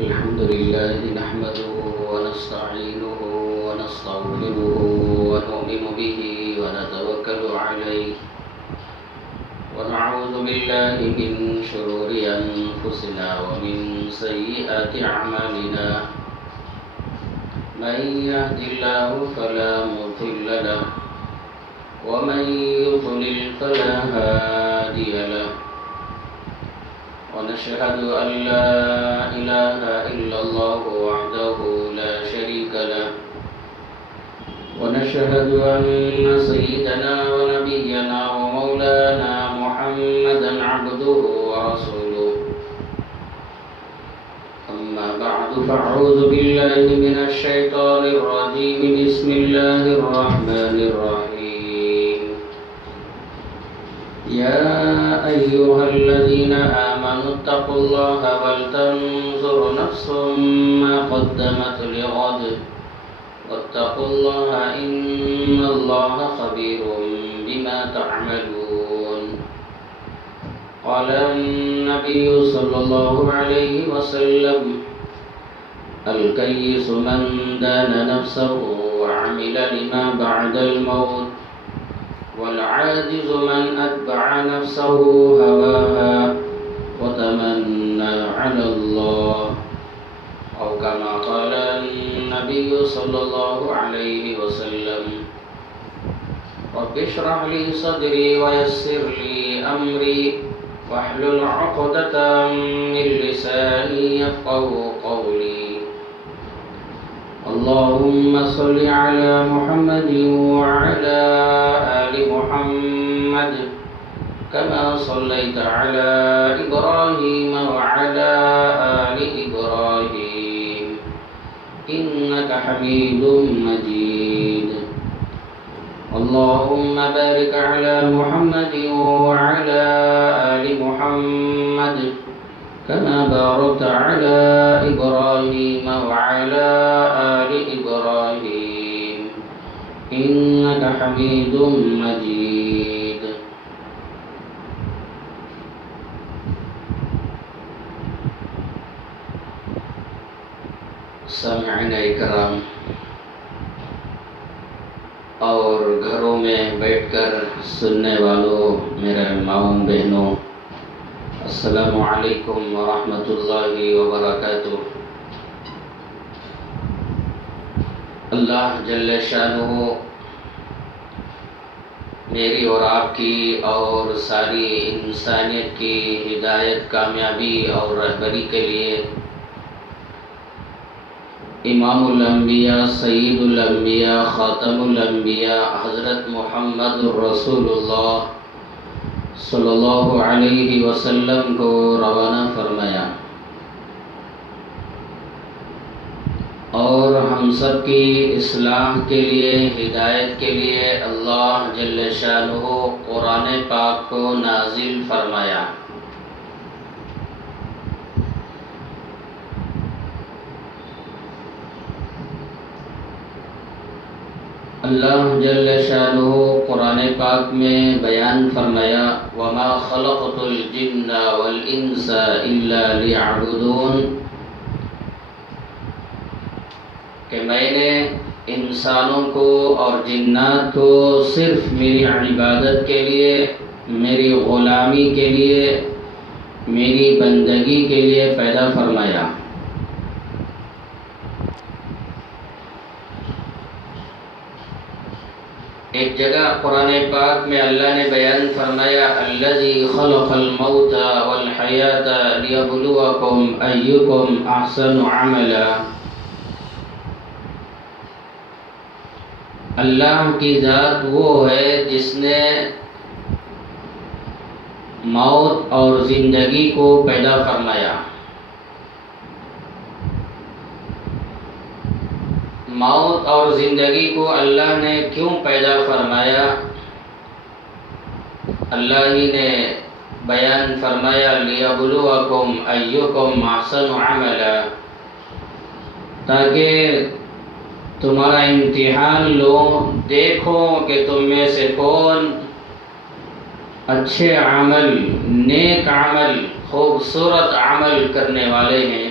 الحمد لله نحمده ونستعينه ونستغفره ونؤمن به ونتوكل عليه ونعوذ بالله من شرور أنفسنا ومن سيئات أعمالنا من يهد الله فلا مضل له ومن يضلل فلا هادي له ونشهد أن لا إله إلا الله وحده لا شريك له ونشهد أن سيدنا ونبينا ومولانا محمدا عبده ورسوله أما بعد فأعوذ بالله من الشيطان الرجيم بسم الله الرحمن الرحيم يا أيها الذين آمنوا اتقوا الله ولتنظر نفس ما قدمت لغد واتقوا الله إن الله خبير بما تعملون قال النبي صلى الله عليه وسلم الكيس من دان نفسه وعمل لما بعد الموت والعاجز من أتبع نفسه هواها وتمنى على الله أو كما قال النبي صلى الله عليه وسلم رب اشرح لي صدري ويسر لي أمري واحلل عقدة من لساني يفقهوا قولي اللهم صل على محمد وعلى آل محمد كما صليت على إبراهيم وعلى آل إبراهيم إنك حميد مجيد اللهم بارك على محمد وعلى آل محمد كما باركت على إبراهيم وعلى آل إبراهيم إنك حميد مجيد سامعین اکرام اور گھروں میں بیٹھ کر سننے والوں میرے ماؤں بہنوں، السلام علیکم ورحمۃ اللہ وبرکاتہ۔ اللہ جل شانہ میری اور آپ کی اور ساری انسانیت کی ہدایت، کامیابی اور رہبری کے لیے امام الانبیاء، سید الانبیاء، خاتم الانبیاء حضرت محمد رسول اللہ صلی اللہ علیہ وسلم کو روانہ فرمایا، اور ہم سب کی اصلاح کے لیے، ہدایت کے لیے اللہ جل شانہ قرآن پاک کو نازل فرمایا۔ اللہ جل شانہ قرآن پاک میں بیان فرمایا، وَمَا خَلَقْتُ الْجِنَّ وَالْإِنسَ إِلَّا لِيَعْبُدُونَ، کہ میں نے انسانوں کو اور جنات کو صرف میری عبادت کے لیے، میری غلامی کے لیے، میری بندگی کے لیے پیدا فرمایا۔ ایک جگہ قرآن پاک میں اللہ نے بیان فرمایا، الذی خلق الموت والحیاۃ لیبلوکم ایکم احسن عملا۔ اللہ کی ذات وہ ہے جس نے موت اور زندگی کو پیدا فرمایا۔ موت اور زندگی کو اللہ نے کیوں پیدا فرمایا؟ اللہ ہی نے بیان فرمایا، لیبلوکم ایکم احسن عملا، تاکہ تمہارا امتحان لو، دیکھو کہ تم میں سے کون اچھے عمل، نیک عمل، خوبصورت عمل کرنے والے ہیں،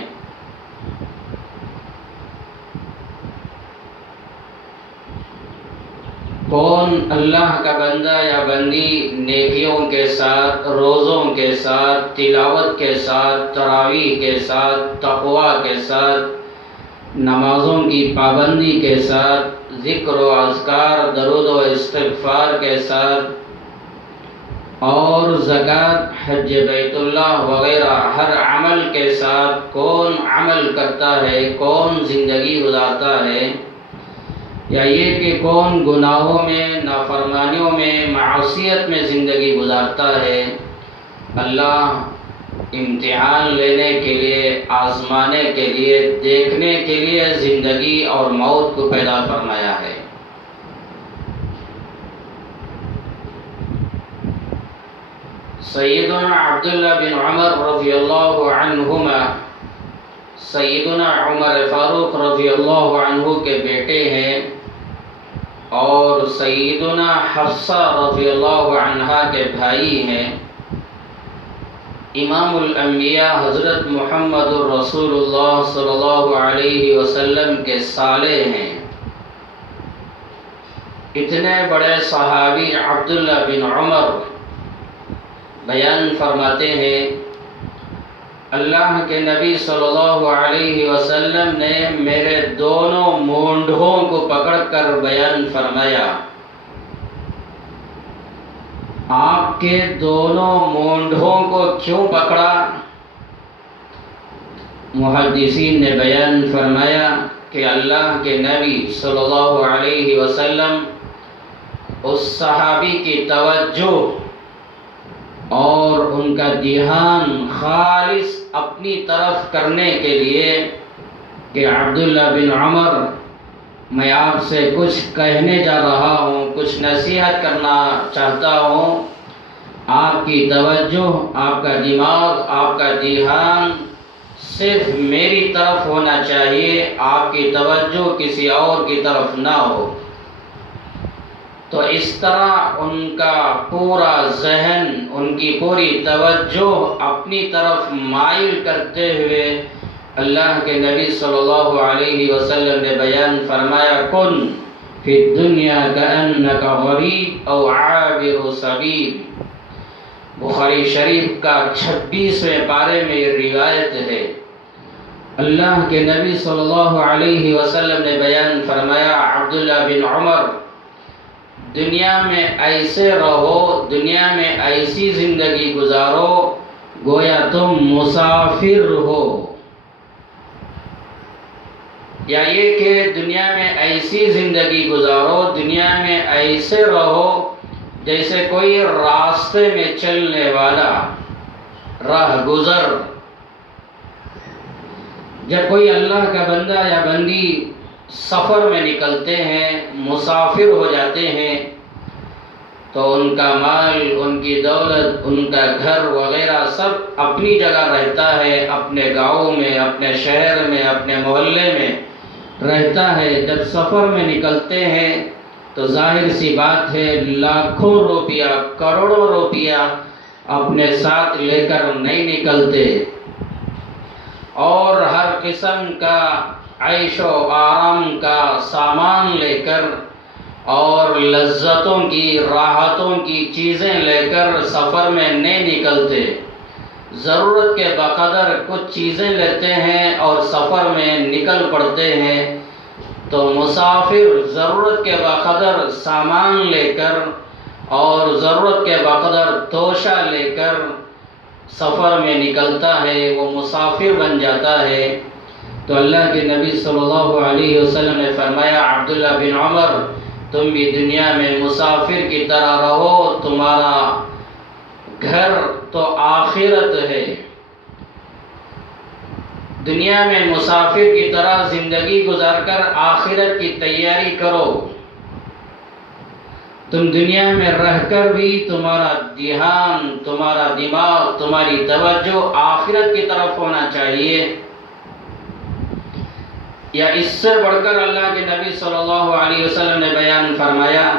کون اللہ کا بندہ یا بندی نیکیوں کے ساتھ، روزوں کے ساتھ، تلاوت کے ساتھ، تراویح کے ساتھ، تقوی کے ساتھ، نمازوں کی پابندی کے ساتھ، ذکر و اذکار، درود و استغفار کے ساتھ، اور زکوٰۃ، حج بیت اللہ وغیرہ ہر عمل کے ساتھ کون عمل کرتا ہے، کون زندگی گزارتا ہے، یا یہ کہ کون گناہوں میں، نافرمانیوں میں، معصیت میں زندگی گزارتا ہے، اللہ امتحان لینے کے لیے، آزمانے کے لیے، دیکھنے کے لیے زندگی اور موت کو پیدا فرمایا ہے۔ سیدنا عبداللہ بن عمر رضی اللہ عنہما سیدنا عمر فاروق رضی اللہ عنہ کے بیٹے ہیں، اور سیدنا حفصہ رضی اللہ عنہا کے بھائی ہیں۔ امام الانبیاء حضرت محمد الرسول اللہ صلی اللہ علیہ وسلم کے صالح ہیں۔ اتنے بڑے صحابی عبداللہ بن عمر بیان فرماتے ہیں، اللہ کے نبی صلی اللہ علیہ وسلم نے میرے دونوں مونڈھوں کو پکڑ کر بیان فرمایا۔ آپ کے دونوں مونڈھوں کو کیوں پکڑا؟ محدثین نے بیان فرمایا کہ اللہ کے نبی صلی اللہ علیہ وسلم اس صحابی کی توجہ اور ان کا دھیان خالص اپنی طرف کرنے کے لیے کہ عبداللہ بن عمر، میں آپ سے کچھ کہنے جا رہا ہوں، کچھ نصیحت کرنا چاہتا ہوں، آپ کی توجہ، آپ کا دماغ، آپ کا دھیان صرف میری طرف ہونا چاہیے، آپ کی توجہ کسی اور کی طرف نہ ہو۔ تو اس طرح ان کا پورا ذہن، ان کی پوری توجہ اپنی طرف مائل کرتے ہوئے اللہ کے نبی صلی اللہ علیہ وسلم نے بیان فرمایا، کن فی الدنیا کأنک غریب او عابر سبیل۔ بخاری شریف کا 26ویں پارے میں یہ روایت ہے۔ اللہ کے نبی صلی اللہ علیہ وسلم نے بیان فرمایا، عبداللہ بن عمر، دنیا میں ایسے رہو، دنیا میں ایسی زندگی گزارو گویا تم مسافر ہو، یا یہ کہ دنیا میں ایسی زندگی گزارو، دنیا میں ایسے رہو جیسے کوئی راستے میں چلنے والا، راہ گزر۔ جب کوئی اللہ کا بندہ یا بندی سفر میں نکلتے ہیں، مسافر ہو جاتے ہیں، تو ان کا مال، ان کی دولت، ان کا گھر وغیرہ سب اپنی جگہ رہتا ہے، اپنے گاؤں میں، اپنے شہر میں، اپنے محلے میں رہتا ہے۔ جب سفر میں نکلتے ہیں تو ظاہر سی بات ہے لاکھوں روپیہ، کروڑوں روپیہ اپنے ساتھ لے کر نہیں نکلتے، اور ہر قسم کا عیش و آرام کا سامان لے کر اور لذتوں کی، راحتوں کی چیزیں لے کر سفر میں نہیں نکلتے۔ ضرورت کے بقدر کچھ چیزیں لیتے ہیں اور سفر میں نکل پڑتے ہیں۔ تو مسافر ضرورت کے بقدر سامان لے کر اور ضرورت کے بقدر توشہ لے کر سفر میں نکلتا ہے، وہ مسافر بن جاتا ہے۔ تو اللہ کے نبی صلی اللہ علیہ وسلم نے فرمایا، عبداللہ بن عمر، تم بھی دنیا میں مسافر کی طرح رہو، تمہارا گھر تو آخرت ہے۔ دنیا میں مسافر کی طرح زندگی گزار کر آخرت کی تیاری کرو۔ تم دنیا میں رہ کر بھی تمہارا دھیان، تمہارا دماغ، تمہاری توجہ آخرت کی طرف ہونا چاہیے۔ یا اس سے بڑھ کر اللہ کے نبی صلی اللہ علیہ وسلم نے بیان فرمایا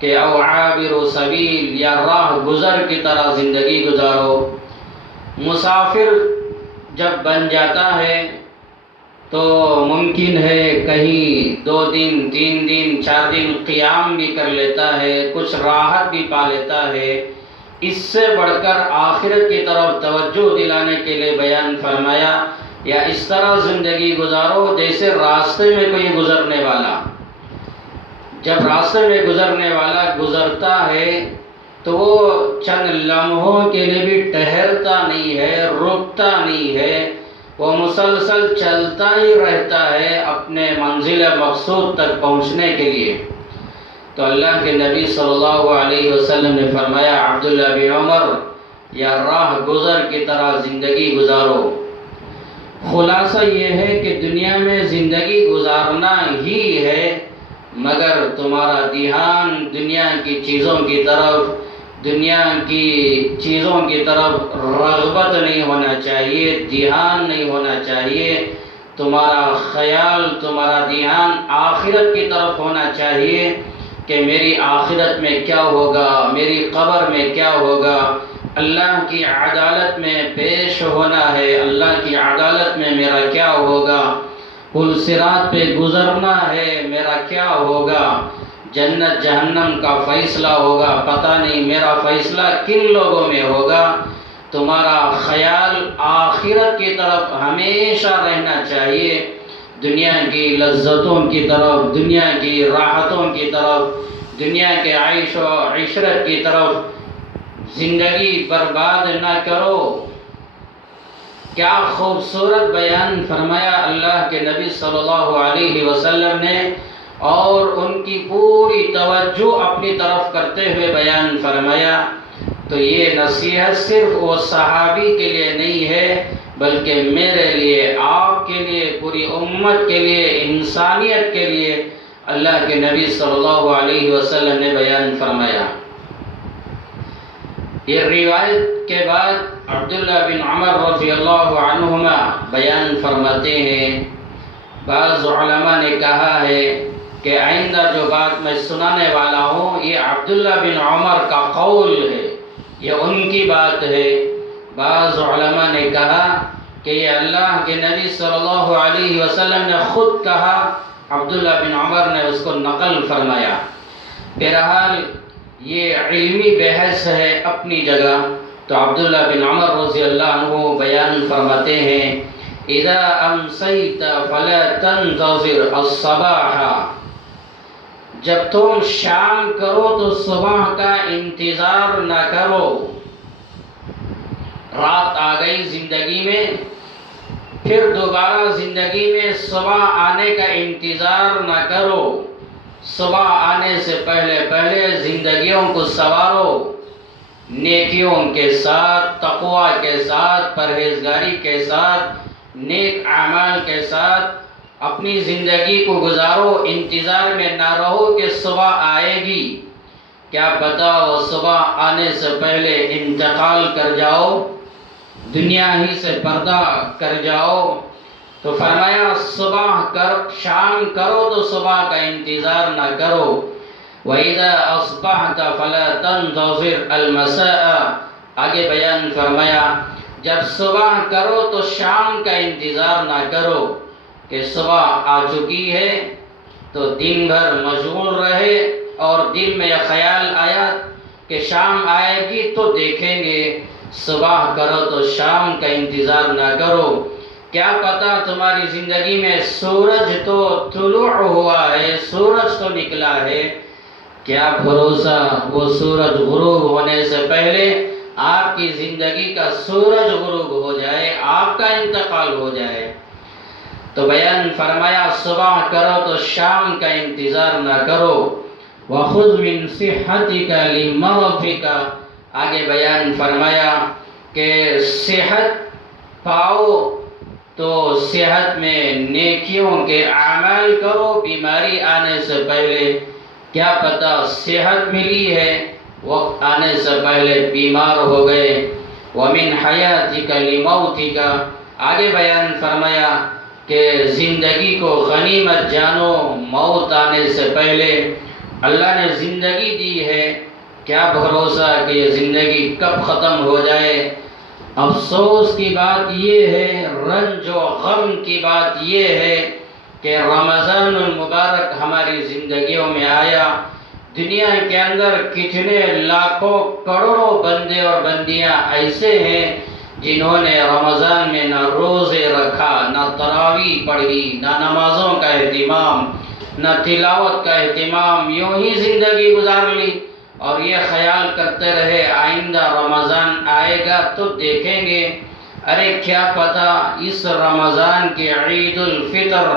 کہ او عابر سبیل، یا راہ گزر کی طرح زندگی گزارو۔ مسافر جب بن جاتا ہے تو ممکن ہے کہیں 2 دن 3 دن 4 دن قیام بھی کر لیتا ہے، کچھ راحت بھی پا لیتا ہے۔ اس سے بڑھ کر آخرت کی طرف توجہ دلانے کے لیے بیان فرمایا، یا اس طرح زندگی گزارو جیسے راستے میں کوئی گزرنے والا، جب راستے میں گزرنے والا گزرتا ہے تو وہ چند لمحوں کے لیے بھی ٹھہرتا نہیں ہے، رکتا نہیں ہے، وہ مسلسل چلتا ہی رہتا ہے اپنے منزل مقصود تک پہنچنے کے لیے۔ تو اللہ کے نبی صلی اللہ علیہ وسلم نے فرمایا، عبداللہ بن عمر، یا راہ گزر کی طرح زندگی گزارو۔ خلاصہ یہ ہے کہ دنیا میں زندگی گزارنا ہی ہے، مگر تمہارا دھیان دنیا کی چیزوں کی طرف، دنیا کی چیزوں کی طرف رغبت نہیں ہونا چاہیے، دھیان نہیں ہونا چاہیے۔ تمہارا خیال، تمہارا دھیان آخرت کی طرف ہونا چاہیے کہ میری آخرت میں کیا ہوگا، میری قبر میں کیا ہوگا، اللہ کی عدالت میں پیش ہونا ہے، اللہ کی عدالت میں میرا کیا ہوگا، پل صراط پہ گزرنا ہے، میرا کیا ہوگا، جنت جہنم کا فیصلہ ہوگا، پتہ نہیں میرا فیصلہ کن لوگوں میں ہوگا۔ تمہارا خیال آخرت کی طرف ہمیشہ رہنا چاہیے، دنیا کی لذتوں کی طرف، دنیا کی راحتوں کی طرف، دنیا کے عیش و عشرت کی طرف زندگی برباد نہ کرو۔ کیا خوبصورت بیان فرمایا اللہ کے نبی صلی اللہ علیہ وسلم نے، اور ان کی پوری توجہ اپنی طرف کرتے ہوئے بیان فرمایا۔ تو یہ نصیحت صرف وہ صحابی کے لیے نہیں ہے، بلکہ میرے لیے، آپ کے لیے، پوری امت کے لیے، انسانیت کے لیے اللہ کے نبی صلی اللہ علیہ وسلم نے بیان فرمایا۔ یہ روایت کے بعد عبداللہ بن عمر رضی اللہ عنہما بیان فرماتے ہیں، بعض علماء نے کہا ہے کہ آئندہ جو بات میں سنانے والا ہوں یہ عبداللہ بن عمر کا قول ہے، یہ ان کی بات ہے۔ بعض علماء نے کہا کہ یہ اللہ کے نبی صلی اللہ علیہ وسلم نے خود کہا، عبداللہ بن عمر نے اس کو نقل فرمایا۔ بہرحال یہ علمی بحث ہے اپنی جگہ۔ تو عبداللہ بن عمر رضی اللہ عنہ بیان فرماتے ہیں، اذا امسیت فلا تنتظر الصباح، جب تم شام کرو تو صبح کا انتظار نہ کرو۔ رات آ گئی زندگی میں، پھر دوبارہ زندگی میں صبح آنے کا انتظار نہ کرو۔ صبح آنے سے پہلے پہلے زندگیوں کو سنوارو، نیکیوں کے ساتھ، تقوی کے ساتھ، پرہیزگاری کے ساتھ، نیک اعمال کے ساتھ اپنی زندگی کو گزارو۔ انتظار میں نہ رہو کہ صبح آئے گی، کیا پتہ وہ صبح آنے سے پہلے انتقال کر جاؤ، دنیا ہی سے پردہ کر جاؤ۔ تو فرمایا شام کرو تو صبح کا انتظار نہ کرو۔ وَإِذَا أَصْبَحْتَ فَلَا تَنْتَظِرْ الْمَسَاءَ، آگے بیان فرمایا جب صبح کرو تو شام کا انتظار نہ کرو کہ صبح آ چکی ہے تو دن بھر مشغول رہے اور دل میں یہ خیال آیا کہ شام آئے گی تو دیکھیں گے۔ صبح کرو تو شام کا انتظار نہ کرو، کیا پتہ تمہاری زندگی میں سورج تو طلوع ہوا ہے، سورج تو نکلا ہے، کیا بھروسہ وہ سورج غروب ہونے سے پہلے آپ کی زندگی کا سورج غروب ہو جائے، آپ کا انتقال ہو جائے۔ تو بیان فرمایا صبح کرو تو شام کا انتظار نہ کرو۔ وَخُذْ مِنْ صِحَّتِكَ لِمَرَضِكَ، آگے بیان فرمایا کہ صحت پاؤ تو صحت میں نیکیوں کے اعمال کرو، بیماری آنے سے پہلے، کیا پتہ صحت ملی ہے، وقت آنے سے پہلے بیمار ہو گئے۔ وَمِنْ حَيَاتِكَ لِمَوْتِكَ، آگے بیان فرمایا کہ زندگی کو غنیمت جانو، موت آنے سے پہلے اللہ نے زندگی دی ہے، کیا بھروسہ کہ یہ زندگی کب ختم ہو جائے۔ افسوس کی بات یہ ہے، رنج و غم کی بات یہ ہے کہ رمضان المبارک ہماری زندگیوں میں آیا، دنیا کے اندر کتنے لاکھوں کروڑوں بندے اور بندیاں ایسے ہیں جنہوں نے رمضان میں نہ روزے رکھا، نہ تراویح پڑھی، نہ نمازوں کا اہتمام، نہ تلاوت کا اہتمام، یوں ہی زندگی گزار لی اور یہ خیال کرتے رہے آئندہ رمضان آئے گا تو دیکھیں گے۔ ارے کیا پتہ اس رمضان کی عید الفطر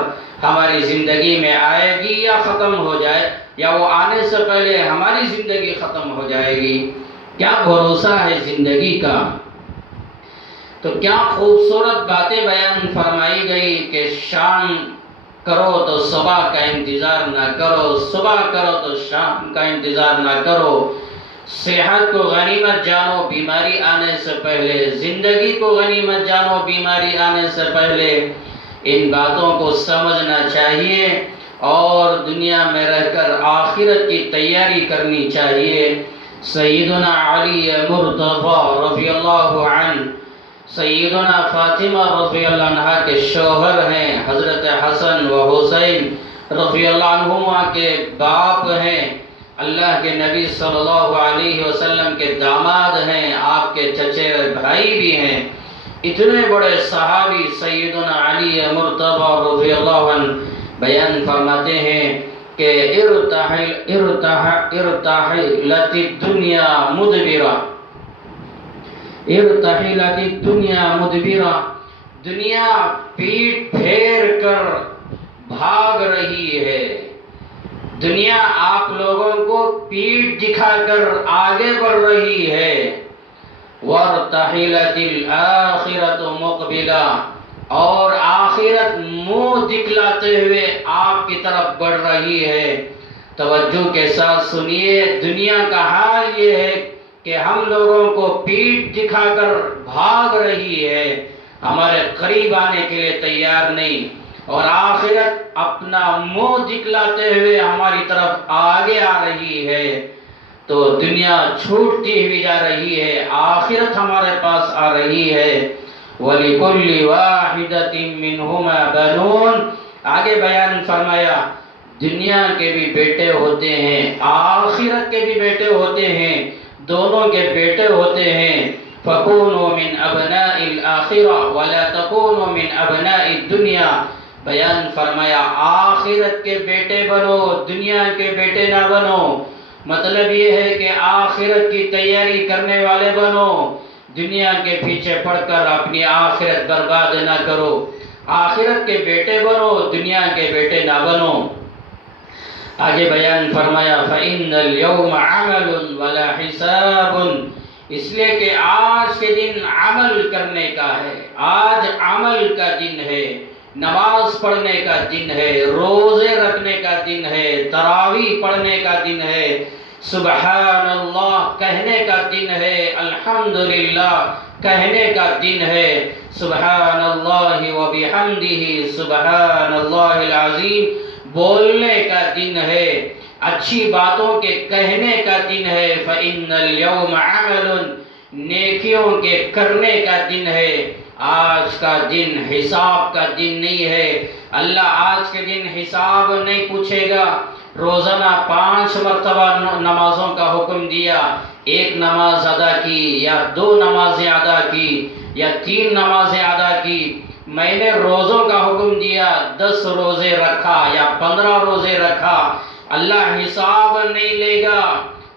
ہماری زندگی میں آئے گی یا ختم ہو جائے، یا وہ آنے سے پہلے ہماری زندگی ختم ہو جائے گی، کیا بھروسہ ہے زندگی کا۔ تو کیا خوبصورت باتیں بیان فرمائی گئی کہ شام کرو تو صبح کا انتظار نہ کرو، صبح کرو تو شام کا انتظار نہ کرو، صحت کو غنیمت جانو بیماری آنے سے پہلے، زندگی کو غنیمت جانو بیماری آنے سے پہلے۔ ان باتوں کو سمجھنا چاہیے اور دنیا میں رہ کر آخرت کی تیاری کرنی چاہیے۔ سیدنا علی مرتضی رضی اللہ عنہ، سیدنا فاطمہ رضی اللہ عنہ کے شوہر ہیں، حضرت حسن و حسین رضی اللہ عنہما کے باپ ہیں، اللہ کے نبی صلی اللہ علیہ وسلم کے داماد ہیں، آپ کے چچیرے بھائی بھی ہیں، اتنے بڑے صحابی سیدنا علی مرتضی رضی اللہ عنہ بیان فرماتے ہیں کہ ارتحلت الدنیا مدبرہ، ارتحلت الدنیا مدبرہ، دنیا پیٹ پھیر کر بھاگ رہی ہے، دنیا آپ لوگوں کو پیٹ دکھا کر آگے بڑھ رہی ہے۔ وارتحلت الآخرۃ مقبلہ، اور آخرت منہ دکھلاتے ہوئے آپ کی طرف بڑھ رہی ہے۔ توجہ کے ساتھ سنیے، دنیا کا حال یہ ہے کہ ہم لوگوں کو پیٹ دکھا کر بھاگ رہی ہے، ہمارے قریب آنے کے لیے تیار نہیں، اور آخرت اپنا منہ دکھلاتے ہوئے ہماری طرف آگے آ رہی ہے۔ تو دنیا چھوٹتی ہوئی جا رہی ہے، آخرت ہمارے پاس آ رہی ہے۔ وَلِكُلِّ وَاحِدَةٍ مِّنْهُمَا بَنُونَ، آگے بیان فرمایا دنیا کے بھی بیٹے ہوتے ہیں، آخرت کے بھی بیٹے ہوتے ہیں، دونوں کے بیٹے ہوتے ہیں۔ فَكُونُوا مِنْ أَبْنَاءِ الْآخِرَةِ وَلَا تَكُونُوا مِنْ أَبْنَاءِ الدُّنْيَا، بیان فرمایا آخرت کے بیٹے بنو، دنیا کے بیٹے نہ بنو۔ مطلب یہ ہے کہ آخرت کی تیاری کرنے والے بنو، دنیا کے پیچھے پڑ کر اپنی آخرت برباد نہ کرو، آخرت کے بیٹے بنو، دنیا کے بیٹے نہ بنو۔ آگے بیان فرمایا فَإِنَّ الْيَوْمَ عَمَلٌ وَلَا حِسَابٌ، اس لیے کہ آج کے دن عمل کرنے کا ہے، آج عمل کا دن ہے، نماز پڑھنے کا دن ہے، روزے رکھنے کا دن ہے، تراویح پڑھنے کا دن ہے، سبحان اللہ کہنے کا دن ہے، الحمدللہ کہنے کا دن ہے، سبحان اللہ و بحمدہ سبحان اللہ العظیم بولنے کا دن ہے، اچھی باتوں کے کہنے کا دن ہے۔ فَإِنَّ الْيَوْمَ عَمَلٌ، نیکیوں کے کرنے کا دن ہے۔ آج کا دن حساب کا دن نہیں ہے، اللہ آج کے دن حساب نہیں پوچھے گا۔ روزانہ 5 مرتبہ نمازوں کا حکم دیا، 1 نماز ادا کی یا 2 نمازیں ادا کی یا 3 نمازیں ادا کی، میں نے روزوں کا حکم دیا، 10 روزے رکھا یا 15 روزے رکھا، اللہ حساب نہیں لے گا۔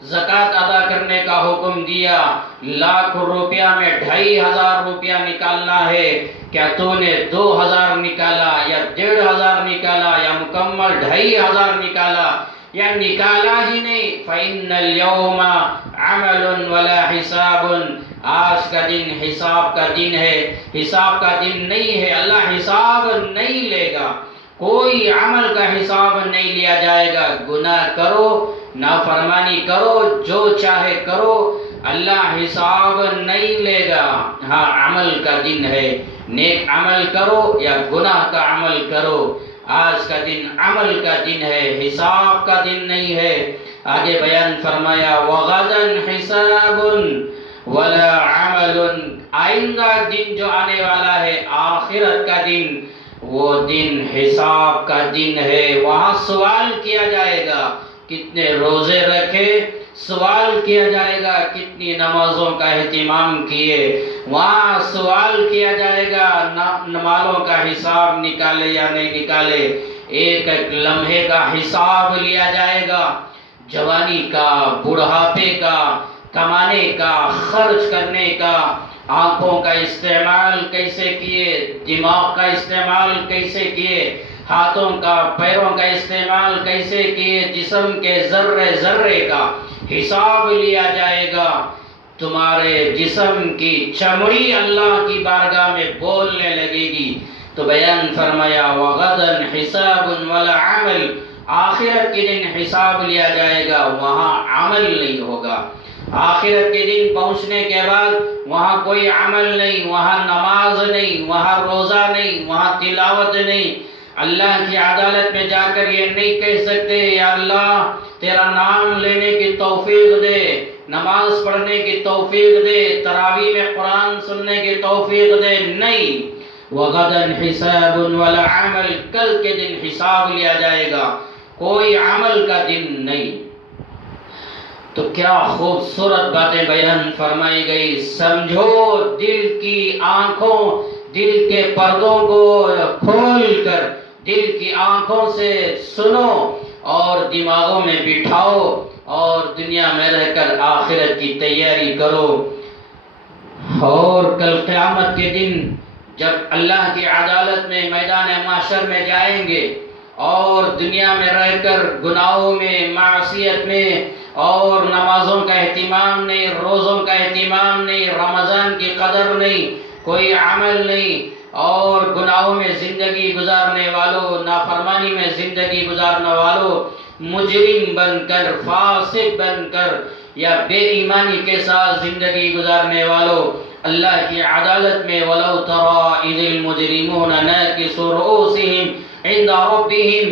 زکوٰۃ ادا کرنے کا حکم دیا، 1,00,000 روپیہ میں 2,500 روپیہ نکالنا ہے، کیا تو نے 2,000 نکالا یا 1,500 نکالا یا مکمل 2,500 نکالا یا نکالا ہی نہیں؟ فَإِنَّ الْيَوْمَ عَمَلٌ وَلَا حِسَابٌ، آج کا دن حساب کا دن ہے، حساب کا دن نہیں ہے، اللہ حساب نہیں لے گا، کوئی عمل کا حساب نہیں لیا جائے گا۔ گناہ کرو، نافرمانی کرو، جو چاہے کرو، اللہ حساب نہیں لے گا۔ ہاں عمل کا دن ہے، نیک عمل کرو یا گناہ کا عمل کرو، آج کا دن عمل کا دن ہے، حساب کا دن نہیں ہے۔ آگے بیان فرمایا وَغَدًا حِسَابٌ وَلَا عَمَلٌ، آئندہ دن جو آنے والا ہے آخرت کا دن، وہ دن حساب کا دن ہے۔ وہاں سوال کیا جائے گا کتنے روزے رکھے، سوال کیا جائے گا کتنی نمازوں کا اہتمام کیے، وہاں سوال کیا جائے گا مالوں کا حساب نکالے یا نہیں نکالے، ایک ایک لمحے کا حساب لیا جائے گا، جوانی کا، بڑھاپے کا، کمانے کا، خرچ کرنے کا، آنکھوں کا استعمال کیسے کیے، دماغ کا استعمال کیسے کیے، ہاتھوں کا، پیروں کا استعمال کیسے کیے، جسم کے ذرے ذرے کا حساب لیا جائے گا۔ تمہارے جسم کی چمڑی اللہ کی بارگاہ میں بولنے لگے گی۔ تو بیان فرمایا وغدن حساب ولا عمل، آخرت کے دن حساب لیا جائے گا، وہاں عمل نہیں ہوگا۔ آخرت کے دن پہنچنے کے بعد وہاں کوئی عمل نہیں، وہاں نماز نہیں، وہاں روزہ نہیں، وہاں تلاوت نہیں۔ اللہ کی عدالت میں جا کر یہ نہیں کہہ سکتے یا اللہ تیرا نام لینے کی توفیق دے، نماز پڑھنے کی توفیق دے، تراویح میں قرآن سننے کی توفیق دے، نہیں۔ وغدن حساب ولا عمل، کل کے دن حساب لیا جائے گا، کوئی عمل کا دن نہیں۔ تو کیا خوبصورت باتیں بیان فرمائی گئی۔ سمجھو، دل کی آنکھوں، دل کے پردوں کو کھول کر دل کی آنکھوں سے سنو اور دماغوں میں بٹھاؤ اور دنیا میں رہ کر آخرت کی تیاری کرو۔ اور کل قیامت کے دن جب اللہ کی عدالت میں میدان محشر میں جائیں گے اور دنیا میں رہ کر گناہوں میں، معصیت میں اور نمازوں کا اہتمام نہیں، روزوں کا اہتمام نہیں، رمضان کی قدر نہیں، کوئی عمل نہیں، اور گناہوں میں زندگی گزارنے والوں، نافرمانی میں زندگی گزارنے والوں، مجرم بن کر، فاسق بن کر یا بے ایمانی کے ساتھ زندگی گزارنے والوں، اللہ کی عدالت میں وَلَوْ تَرَىٰ إِذِ الْمُجْرِمُونَ نَاكِسُو رُءُوسِهِمْ عِنْدَ رَبِّهِمْ،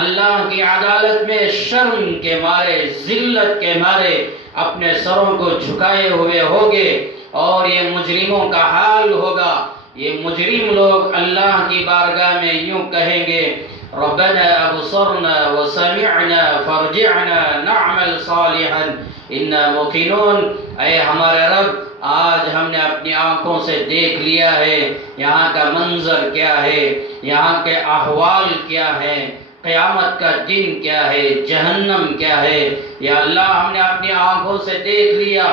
اللہ کی عدالت میں شرم کے مارے، ذلت کے مارے اپنے سروں کو جھکائے ہوئے ہوگے، اور یہ مجرموں کا حال ہوگا۔ یہ مجرم لوگ اللہ کی بارگاہ میں یوں کہیں گے ربنا ابصرنا وسمعنا فارجعنا نعمل صالحا انا موقنون، اے ہمارے رب آج ہم نے اپنی آنکھوں سے دیکھ لیا ہے یہاں کا منظر کیا ہے، یہاں کے احوال کیا ہے، قیامت کا دن کیا ہے، جہنم کیا ہے، یا اللہ ہم نے اپنی آنکھوں سے دیکھ لیا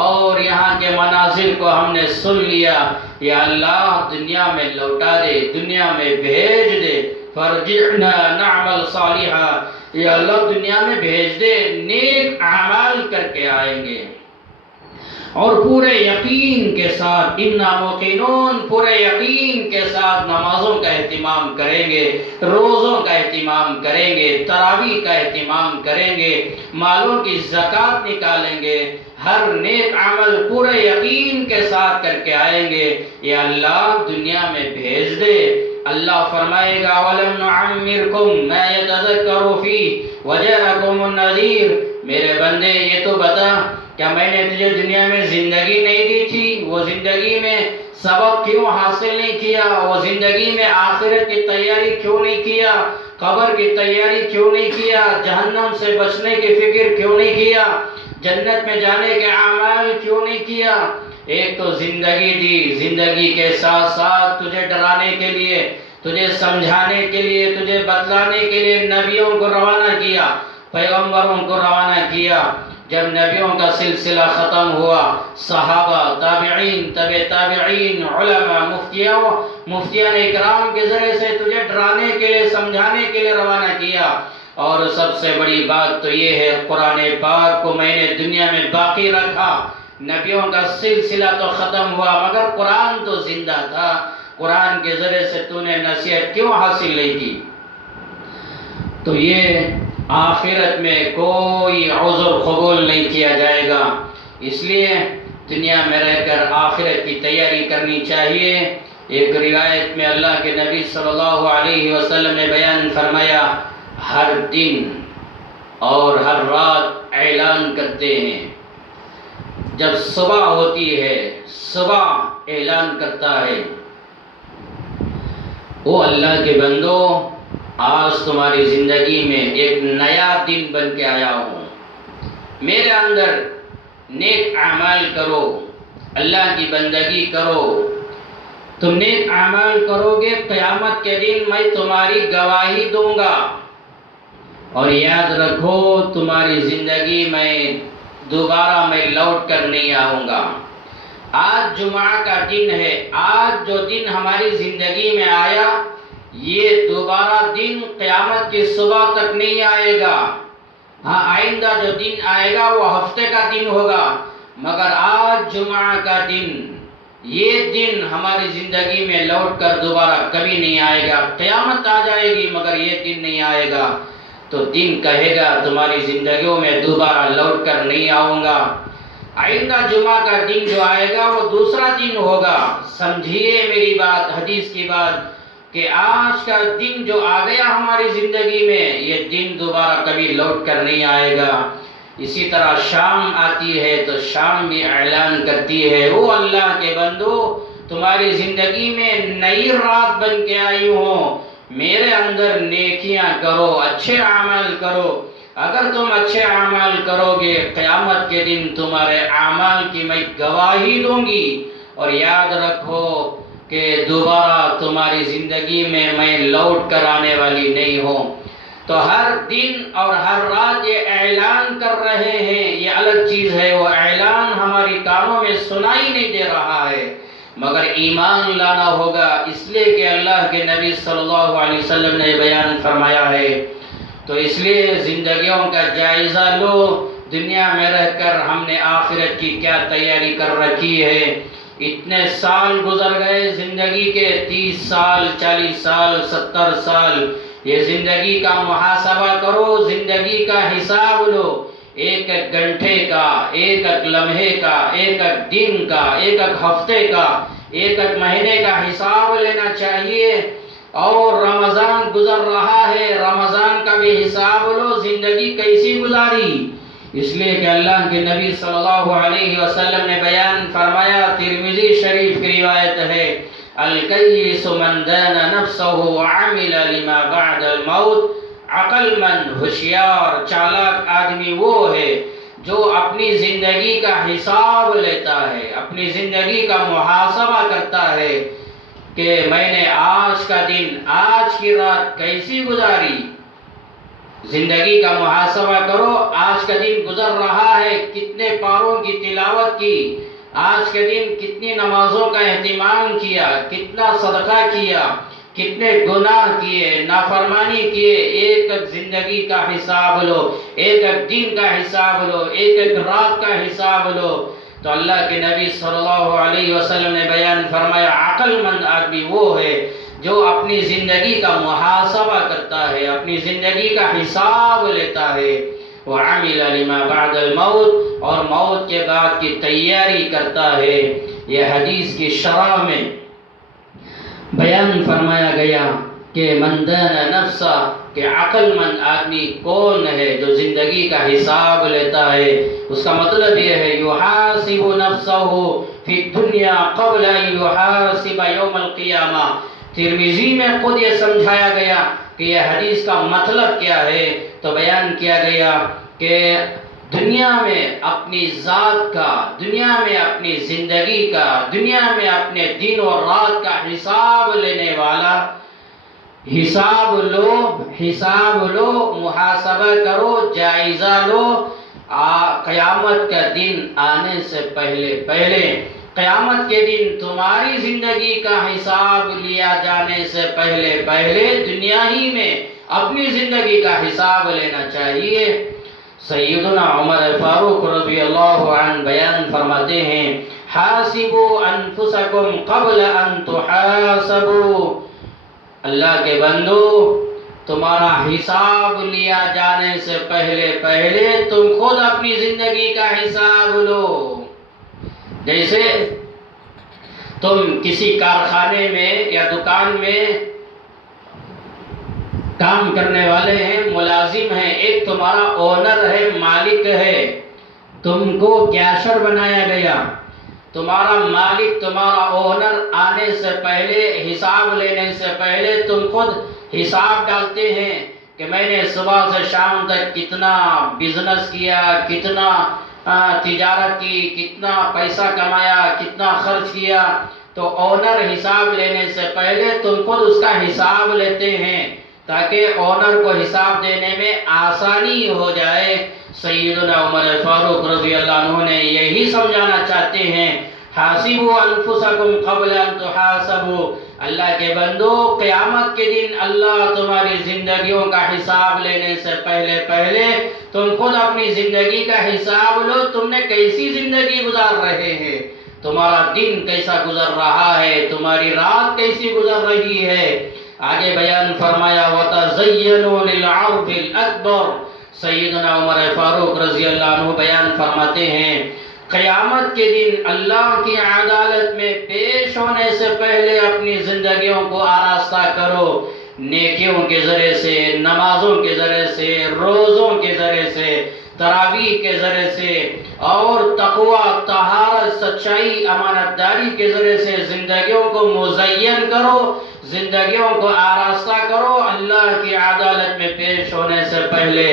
اور یہاں کے مناظر کو ہم نے سن لیا، یا اللہ دنیا میں لوٹا دے، دنیا میں بھیج دے، فرجعنا نعمل صالحا، یا اللہ دنیا میں بھیج دے، نیک اعمال کر کے آئیں گے، اور پورے یقین کے ساتھ انا موقنون، پورے یقین کے ساتھ نمازوں کا اہتمام کریں گے، روزوں کا اہتمام کریں گے، تراویح کا اہتمام کریں گے، مالوں کی زکوٰۃ نکالیں گے، ہر نیک عمل پورے یقین کے ساتھ کر کے آئیں گے، یا اللہ دنیا میں بھیج دے۔ اللہ فرمائے گا وَلَمْ نُعَمِّرْكُمْ مَا يَتَذَكَّرُ فِيهِ وَجَاءَكُمُ النَّذِيرُ، میرے بندے یہ تو بتا کیا میں نے تجھے دنیا میں زندگی نہیں دی تھی؟ وہ زندگی میں سبق کیوں حاصل نہیں کیا؟ وہ زندگی میں آخرت کی تیاری کیوں نہیں کیا؟ قبر کی تیاری کیوں نہیں کیا؟ جہنم سے بچنے کی فکر کیوں نہیں کیا؟ جنت میں جانے کے اعمال کیوں نہیں کیا؟ ایک تو زندگی دی، زندگی کے ساتھ ساتھ تجھے ڈرانے کے لیے، تجھے سمجھانے کے لیے، تجھے بتلانے کے لیے نبیوں کو روانہ کیا، پیغمبروں کو روانہ کیا۔ جب نبیوں کا سلسلہ ختم ہوا، صحابہ، تابعین، تبع تابعین، علماء، مفتیان اکرام کے ذریعے سے تجھے ڈرانے کے لیے، سمجھانے کے لیے روانہ کیا، اور سب سے بڑی بات تو یہ ہے قرآن پاک کو میں نے دنیا میں باقی رکھا۔ نبیوں کا سلسلہ تو ختم ہوا مگر قرآن تو زندہ تھا، قرآن کے ذریعے سے تو نے نصیحت کیوں حاصل نہیں کی؟ تو یہ آخرت میں کوئی عذر قبول نہیں کیا جائے گا، اس لیے دنیا میں رہ کر آخرت کی تیاری کرنی چاہیے۔ ایک روایت میں اللہ کے نبی صلی اللہ علیہ وسلم نے بیان فرمایا ہر دن اور ہر رات اعلان کرتے ہیں، جب صبح ہوتی ہے، صبح اعلان کرتا ہے، او اللہ کے بندو، آج تمہاری زندگی میں ایک نیا دن بن کے آیا ہوں، میرے اندر نیک اعمال کرو، اللہ کی بندگی کرو، تم نیک اعمال کرو گے، قیامت کے دن میں تمہاری گواہی دوں گا، اور یاد رکھو تمہاری زندگی میں دوبارہ میں لوٹ کر نہیں آؤں گا۔ آج جمعہ کا دن ہے، آج جو دن ہماری زندگی میں آیا یہ دوبارہ دن قیامت کی صبح تک نہیں آئے گا۔ ہاں، آئندہ جو دن آئے گا وہ ہفتے کا دن ہوگا، مگر آج جمعہ کا دن، یہ دن ہماری زندگی میں لوٹ کر دوبارہ کبھی نہیں آئے گا۔ قیامت آ جائے گی مگر یہ دن نہیں آئے گا، تو دن کہے گا تمہاری زندگیوں میں دوبارہ لوٹ کر نہیں آؤں گا۔ آئندہ جمعہ کا دن جو آئے گا وہ دوسرا دن ہوگا۔ سمجھیے میری بات، حدیث کی بات، کہ آج کا دن جو آ گیا ہماری زندگی میں یہ دن دوبارہ کبھی لوٹ کر نہیں آئے گا۔ اسی طرح شام آتی ہے تو شام بھی اعلان کرتی ہے، او اللہ کے بندو، تمہاری زندگی میں نئی رات بن کے آئی ہوں، میرے اندر نیکیاں کرو، اچھے اعمال کرو، اگر تم اچھے اعمال کرو گے قیامت کے دن تمہارے اعمال کی میں گواہی دوں گی، اور یاد رکھو کہ دوبارہ تمہاری زندگی میں لوٹ کر آنے والی نہیں ہوں۔ تو ہر دن اور ہر رات یہ اعلان کر رہے ہیں، یہ الگ چیز ہے، وہ اعلان ہماری کانوں میں سنائی نہیں دے رہا ہے، مگر ایمان لانا ہوگا، اس لیے کہ اللہ کے نبی صلی اللہ علیہ وسلم نے بیان فرمایا ہے۔ تو اس لیے زندگیوں کا جائزہ لو، دنیا میں رہ کر ہم نے آخرت کی کیا تیاری کر رکھی ہے۔ اتنے سال گزر گئے زندگی کے، 30 سال، 40 سال، 70 سال، یہ زندگی کا محاسبہ کرو، زندگی کا حساب لو، ایک ایک گھنٹے کا، ایک ایک لمحے کا، ایک ایک دن کا، ایک ایک ہفتے کا، ایک ایک مہینے کا حساب لینا چاہیے۔ اور رمضان گزر رہا ہے، رمضان کا بھی حساب لو، زندگی کیسی گزاری۔ اس لیے کہ اللہ کے نبی صلی اللہ علیہ وسلم نے بیان فرمایا، ترمذی شریف کی روایت ہے، الکیس من دان نفسہ وعمل لما بعد الموت، عقل مند، ہوشیار، چالاک آدمی وہ ہے جو اپنی زندگی کا حساب لیتا ہے، اپنی زندگی کا محاسبہ کرتا ہے کہ میں نے آج کا دن، آج کی رات کیسی گزاری۔ زندگی کا محاسبہ کرو، آج کا دن گزر رہا ہے، کتنے پاروں کی تلاوت کی، آج کے دن کتنی نمازوں کا اہتمام کیا، کتنا صدقہ کیا، کتنے گناہ کیے، نافرمانی کیے، ایک ایک زندگی کا حساب لو، ایک ایک دن کا حساب لو، ایک ایک رات کا حساب لو۔ تو اللہ کے نبی صلی اللہ علیہ وسلم نے بیان فرمایا، عقل مند آدمی وہ ہے جو اپنی زندگی کا محاسبہ کرتا ہے، اپنی زندگی کا حساب لیتا ہے، وعمل لما بعد الموت، اور موت کے بعد کی تیاری کرتا ہے۔ یہ حدیث کی شرح میں بیان فرمایا گیا کہ من دان نفسہ، کہ عقل مند آدمی کون ہے جو زندگی کا حساب لیتا ہے۔ اس کا مطلب یہ ہے، یحاسب نفسہ فی الدنیا قبل ان یحاسب یوم القیامہ۔ ترمذی میں خود یہ سمجھایا گیا کہ یہ حدیث کا مطلب کیا ہے، تو بیان کیا گیا کہ دنیا میں اپنی ذات کا، دنیا میں اپنی زندگی کا، دنیا میں اپنے دن اور رات کا حساب لینے والا، حساب لو، محاسبہ کرو، جائزہ لو، قیامت کا دن آنے سے پہلے قیامت کے دن تمہاری زندگی کا حساب لیا جانے سے پہلے دنیا ہی میں اپنی زندگی کا حساب لینا چاہیے۔ سیدنا عمر فاروق رضی اللہ عنہ بیان فرماتے ہیں، حاسبوا انفسکم قبل ان تحاسبوا، اللہ کے بندو، تمہارا حساب لیا جانے سے پہلے تم خود اپنی زندگی کا حساب لو۔ جیسے تم کسی کارخانے میں یا دکان میں کام کرنے والے ہیں، ملازم ہیں، ایک تمہارا اونر ہے، مالک ہے، تم کو کیشر بنایا گیا، تمہارا مالک، تمہارا اونر آنے سے پہلے، حساب لینے سے پہلے تم خود حساب ڈالتے ہیں کہ میں نے صبح سے شام تک کتنا بزنس کیا، کتنا تجارت کی، کتنا پیسہ کمایا، کتنا خرچ کیا. تو اونر حساب لینے سے پہلے تم خود اس کا حساب لیتے ہیں تاکہ اونر کو حساب دینے میں آسانی ہو جائے. سیدنا عمر فاروق رضی اللہ عنہ نے یہی سمجھانا چاہتے ہیں، حاسبوا انفسکم قبل ان تحاسبوا. اللہ کے بندو، قیامت کے دن اللہ تمہاری زندگیوں کا حساب لینے سے پہلے تم خود اپنی زندگی کا حساب لو. تم نے کیسی زندگی گزار رہے ہیں، تمہارا دن کیسا گزر رہا ہے، تمہاری رات کیسی گزر رہی ہے. آگے بیان فرمایا وَتَزَيَّنُوا لِلْعَرْضِ الْأَكْبَرِ. سیدنا عمر فاروق رضی اللہ عنہ بیان فرماتے ہیں، قیامت کے دن اللہ کی عدالت میں پیش ہونے سے پہلے اپنی زندگیوں کو آراستہ کرو، نیکیوں کے ذریعے سے، نمازوں کے ذریعے سے، روزوں کے ذریعے سے، تراویح کے ذریعے سے، اور تقوی، طہارت، سچائی، امانت داری کے ذریعے سے زندگیوں کو مزین کرو، زندگیوں کو آراستہ کرو اللہ کی عدالت میں پیش ہونے سے پہلے.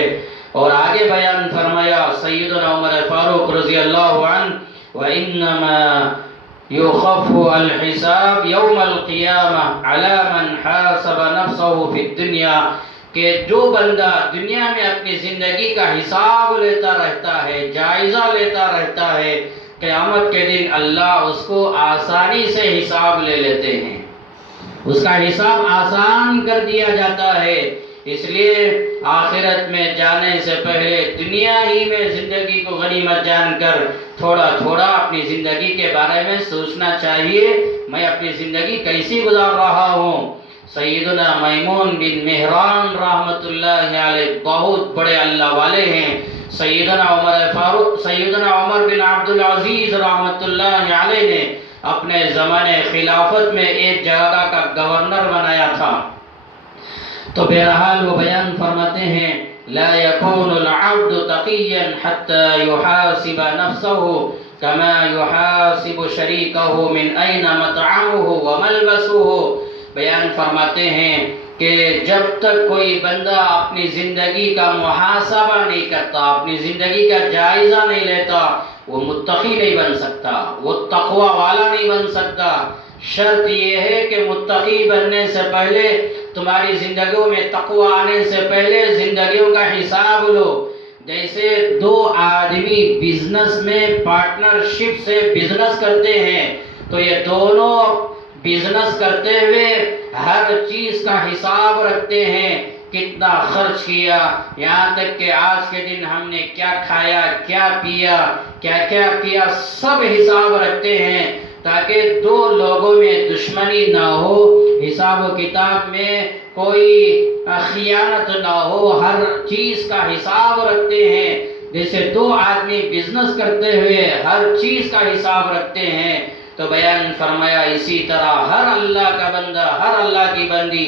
اور آگے بیان فرمایا سیدنا عمر فاروق رضی اللہ عنہ وَإِنَّمَا يُخَفُّ الْحِسَابِ يَوْمَ الْقِيَامَةِ عَلَى مَنْ حَاسَبَ نَفْسَهُ فِي الدُّنْيَا. کہ جو بندہ دنیا میں اپنی زندگی کا حساب لیتا رہتا ہے، جائزہ لیتا رہتا ہے، قیامت کے دن اللہ اس کو آسانی سے حساب لے لیتے ہیں، اس کا حساب آسان کر دیا جاتا ہے. اس لیے آخرت میں جانے سے پہلے دنیا ہی میں زندگی کو غنیمت جان کر تھوڑا تھوڑا اپنی زندگی کے بارے میں سوچنا چاہیے، میں اپنی زندگی کیسی گزار رہا ہوں. سیدنا میمون بن مہران رحمت اللہ علیہ بہت بڑے اللہ والے ہیں. سیدنا عمر بن عبد العزیز رحمت اللہ علیہ نے اپنے زمانے خلافت میں ایک جگہ کا گورنر بنایا تھا. تو بہرحال وہ بیان فرماتے ہیں لا يكون العبد تقيا حتى يحاسب نفسه كما يحاسب شريكه من أين مطعمه وملبسه. بیان فرماتے ہیں کہ جب تک کوئی بندہ اپنی زندگی کا محاسبہ نہیں کرتا، اپنی زندگی کا جائزہ نہیں لیتا، وہ متقی نہیں بن سکتا، وہ تقوی والا نہیں بن سکتا. شرط یہ ہے کہ متقی بننے سے پہلے، تمہاری زندگیوں میں تقوی آنے سے پہلے زندگیوں کا حساب لو. جیسے دو آدمی بزنس میں پارٹنرشپ سے بزنس کرتے ہیں تو یہ دونوں بزنس کرتے ہوئے ہر چیز کا حساب رکھتے ہیں، کتنا خرچ کیا، یہاں تک کہ آج کے دن ہم نے کیا کھایا، کیا پیا، کیا کیا کیا، سب حساب رکھتے ہیں تاکہ دو لوگوں میں دشمنی نہ ہو، حساب و کتاب میں کوئی خیانت نہ ہو، ہر چیز کا حساب رکھتے ہیں. جیسے دو آدمی بزنس کرتے ہوئے ہر چیز کا حساب رکھتے ہیں. تو بیان فرمایا اسی طرح ہر اللہ کا بندہ، ہر اللہ کی بندی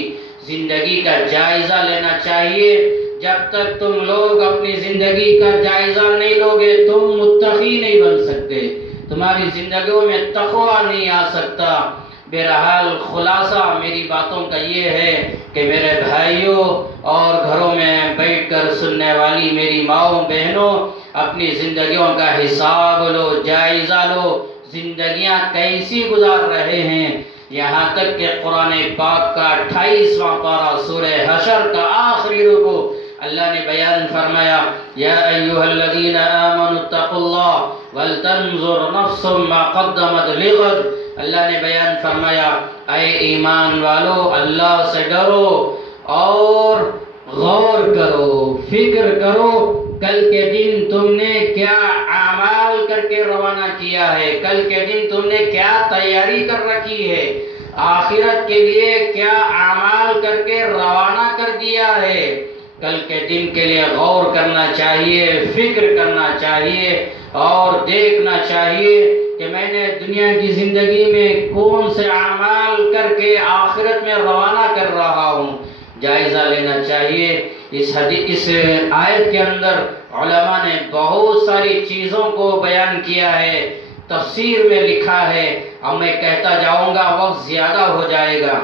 زندگی کا جائزہ لینا چاہیے. جب تک تم لوگ اپنی زندگی کا جائزہ نہیں لوگے تم متقی نہیں بن سکتے، تمہاری زندگیوں میں تقوی نہیں آ سکتا. بہرحال خلاصہ میری باتوں کا یہ ہے کہ میرے بھائیوں اور گھروں میں بیٹھ کر سننے والی میری ماؤں بہنوں، اپنی زندگیوں کا حساب لو، جائزہ لو، زندگیاں کیسی گزار رہے ہیں. یہاں تک کہ قرآن پاک کا 28واں پارہ سورہ حشر کا آخری رکوع اللہ نے بیان فرمایا یا ایھا الذین آمنوا اتقوا اللہ ولتنظر نفس ما قدمت لغد. اللہ نے بیان فرمایا اے ایمان والو، اللہ سے ڈرو اور غور کرو، فکر کرو کل کے دن تم نے کیا اعمال کر کے روانہ کیا ہے، کل کے دن تم نے کیا تیاری کر رکھی ہے، آخرت کے لیے کیا اعمال کر کے روانہ کر دیا ہے. کل کے دن کے لیے غور کرنا چاہیے، فکر کرنا چاہیے اور دیکھنا چاہیے کہ میں نے دنیا کی زندگی میں کون سے اعمال کر کے آخرت میں روانہ کر رہا ہوں. جائزہ لینا چاہیے. اس آیت کے اندر علماء نے بہت ساری چیزوں کو بیان کیا ہے تفسیر میں لکھا ہے، اور میں کہتا جاؤں گا وقت زیادہ ہو جائے گا۔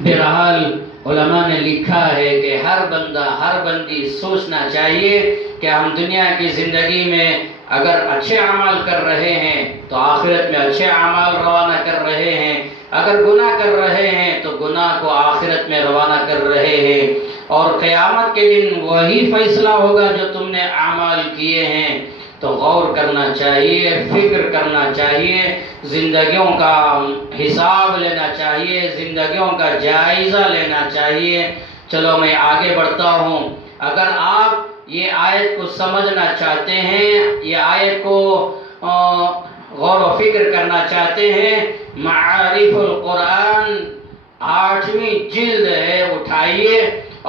بہرحال علماء نے لکھا ہے کہ ہر بندہ ہر بندی سوچنا چاہیے کہ ہم دنیا کی زندگی میں اگر اچھے اعمال کر رہے ہیں تو آخرت میں اچھے اعمال روانہ کر رہے ہیں، اگر گناہ کر رہے ہیں تو گناہ کو آخرت میں روانہ کر رہے ہیں، اور قیامت کے دن وہی فیصلہ ہوگا جو تم نے اعمال کیے ہیں۔ تو غور کرنا چاہیے، فکر کرنا چاہیے، زندگیوں کا حساب لینا چاہیے، زندگیوں کا جائزہ لینا چاہیے۔ چلو میں آگے بڑھتا ہوں۔ اگر آپ یہ آیت کو سمجھنا چاہتے ہیں، یہ آیت کو غور و فکر کرنا چاہتے ہیں، معارف القرآن 8ویں جلد ہے، اٹھائیے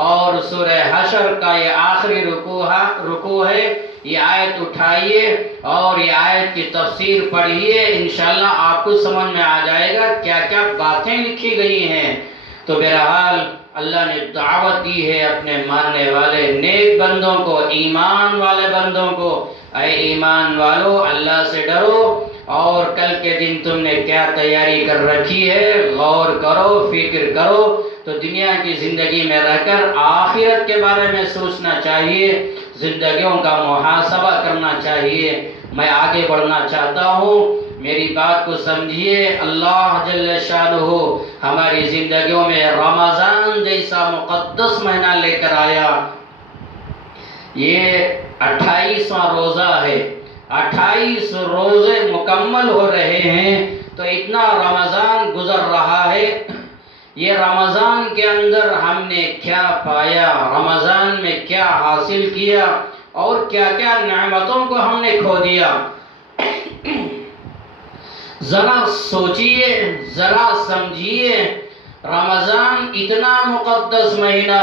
اور سورہ حشر کا یہ آخری رکوع ہے، یہ آیت اٹھائیے اور یہ آیت کی تفسیر پڑھیے، انشاءاللہ آپ کو سمجھ میں آ جائے گا کیا کیا باتیں لکھی گئی ہیں۔ تو بہرحال اللہ نے دعوت دی ہے اپنے ماننے والے نیک بندوں کو، ایمان والے بندوں کو، اے ایمان والو اللہ سے ڈرو، اور کل کے دن تم نے کیا تیاری کر رکھی ہے غور کرو، فکر کرو۔ تو دنیا کی زندگی میں رہ کر آخرت کے بارے میں سوچنا چاہیے، زندگیوں کا محاسبہ کرنا چاہیے۔ میں آگے بڑھنا چاہتا ہوں، میری بات کو سمجھیے۔ اللہ جل شانہ ہماری زندگیوں میں رمضان جیسا مقدس مہینہ لے کر آیا۔ یہ 28واں روزہ ہے، 28 روزے مکمل ہو رہے ہیں، تو اتنا رمضان گزر رہا ہے۔ یہ رمضان کے اندر ہم نے کیا پایا، رمضان میں کیا حاصل کیا، اور کیا کیا نعمتوں کو ہم نے کھو دیا۔ ذرا سوچئے، ذرا سمجھیے، رمضان اتنا مقدس مہینہ،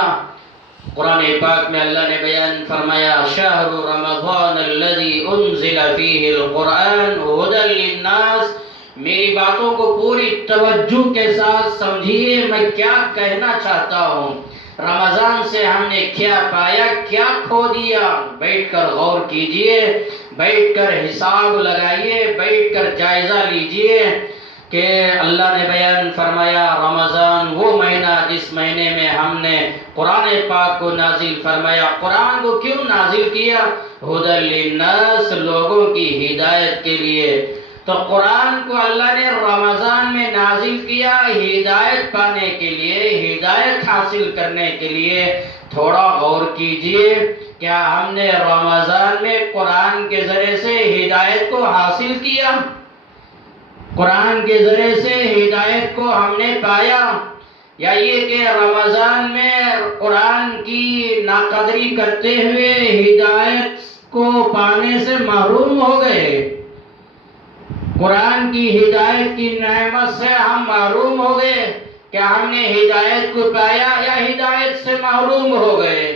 قرآن پاک میں اللہ نے بیان فرمایا شہر رمضان الذی انزل فیہ القرآن ھدی للناس۔ میری باتوں کو پوری توجہ کے ساتھ سمجھیے، میں کیا کہنا چاہتا ہوں۔ رمضان سے ہم نے کیا پایا، کیا کھو دیا، بیٹھ کر غور کیجئے، بیٹھ کر حساب لگائیے، بیٹھ کر جائزہ لیجئے کہ اللہ نے بیان فرمایا رمضان وہ مہینہ جس مہینے میں ہم نے قرآن پاک کو نازل فرمایا۔ قرآن کو کیوں نازل کیا؟ ھدی للناس، لوگوں کی ہدایت کے لیے۔ تو قرآن کو اللہ نے رمضان میں نازل کیا ہدایت پانے کے لیے، ہدایت حاصل کرنے کے لیے۔ تھوڑا غور کیجئے، کیا ہم نے رمضان میں قرآن کے ذریعے سے ہدایت کو حاصل کیا؟ قرآن کے ذریعے سے ہدایت کو ہم نے پایا، یا یہ کہ رمضان میں قرآن کی ناقدری کرتے ہوئے ہدایت کو پانے سے محروم ہو گئے؟ قرآن کی ہدایت کی نعمت سے ہم محروم ہو گئے، کیا ہم نے ہدایت کو پایا یا ہدایت سے محروم ہو گئے؟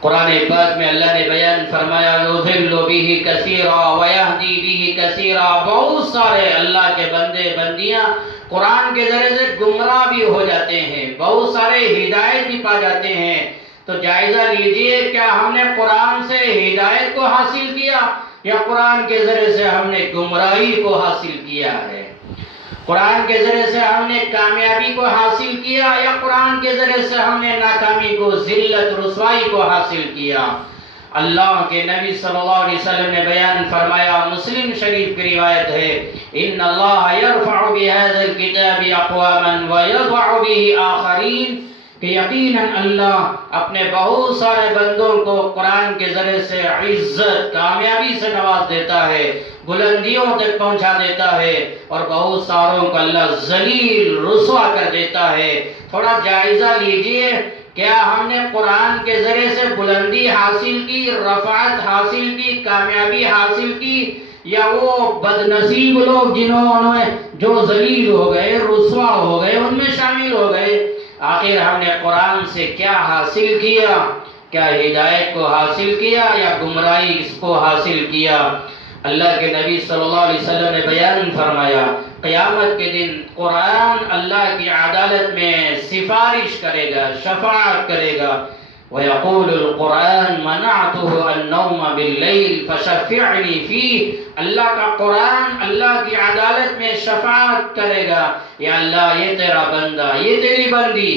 قرآن پاک میں اللہ نے بیان فرمایا یضل بہ کثیرا ویہدی بہ کثیرا، بہت سارے اللہ کے بندے بندیاں قرآن کے ذریعے سے گمراہ بھی ہو جاتے ہیں، بہت سارے ہدایت بھی پا جاتے ہیں۔ تو جائزہ لیجئے، کیا ہم نے قرآن سے ہدایت کو حاصل کیا یا قرآن کے ذریعے سے ہم نے گمراہی کو حاصل کیا ہے؟ قرآن کے ذریعے سے ہم نے کامیابی کو حاصل کیا یا قرآن کے ذریعے سے ہم نے ناکامی کو، ذلت رسوائی کو حاصل کیا؟ اللہ کے نبی صلی اللہ علیہ وسلم نے بیان فرمایا، مسلم شریف کی روایت ہے، ان اللہ یرفع بہذا الکتاب اقواما ویضع بہ آخرین، کہ یقیناً اللہ اپنے بہت سارے بندوں کو قرآن کے ذریعے سے عزت، کامیابی سے نواز دیتا ہے، بلندیوں تک پہنچا دیتا ہے، اور بہت ساروں کو اللہ ذلیل رسوا کر دیتا ہے۔ تھوڑا جائزہ لیجئے، کیا ہم نے قرآن کے ذریعے سے بلندی حاصل کی، رفعت حاصل کی، کامیابی حاصل کی، یا وہ بدنصیب لوگ جنہوں نے جو ذلیل ہو گئے، رسوا ہو گئے، ان میں شامل ہو گئے؟ آخر ہم نے قرآن سے کیا حاصل کیا؟ کیا ہدایت کو حاصل کیا یا گمراہی اس کو حاصل کیا؟ اللہ کے نبی صلی اللہ علیہ وسلم نے بیان فرمایا قیامت کے دن قرآن اللہ کی عدالت میں سفارش کرے گا، شفاعت کرے گا وَيَقُولُ الْقُرْآنُ مَنَعْتُهُ النَّوْمَ بِاللَّيْلِ فَشَفِّعْنِي فِيهِ، اللہ کا قرآن اللہ کی عدالت میں شفاعت کرے گا، یا اللہ یہ تیرا بندہ، یہ تیری بندی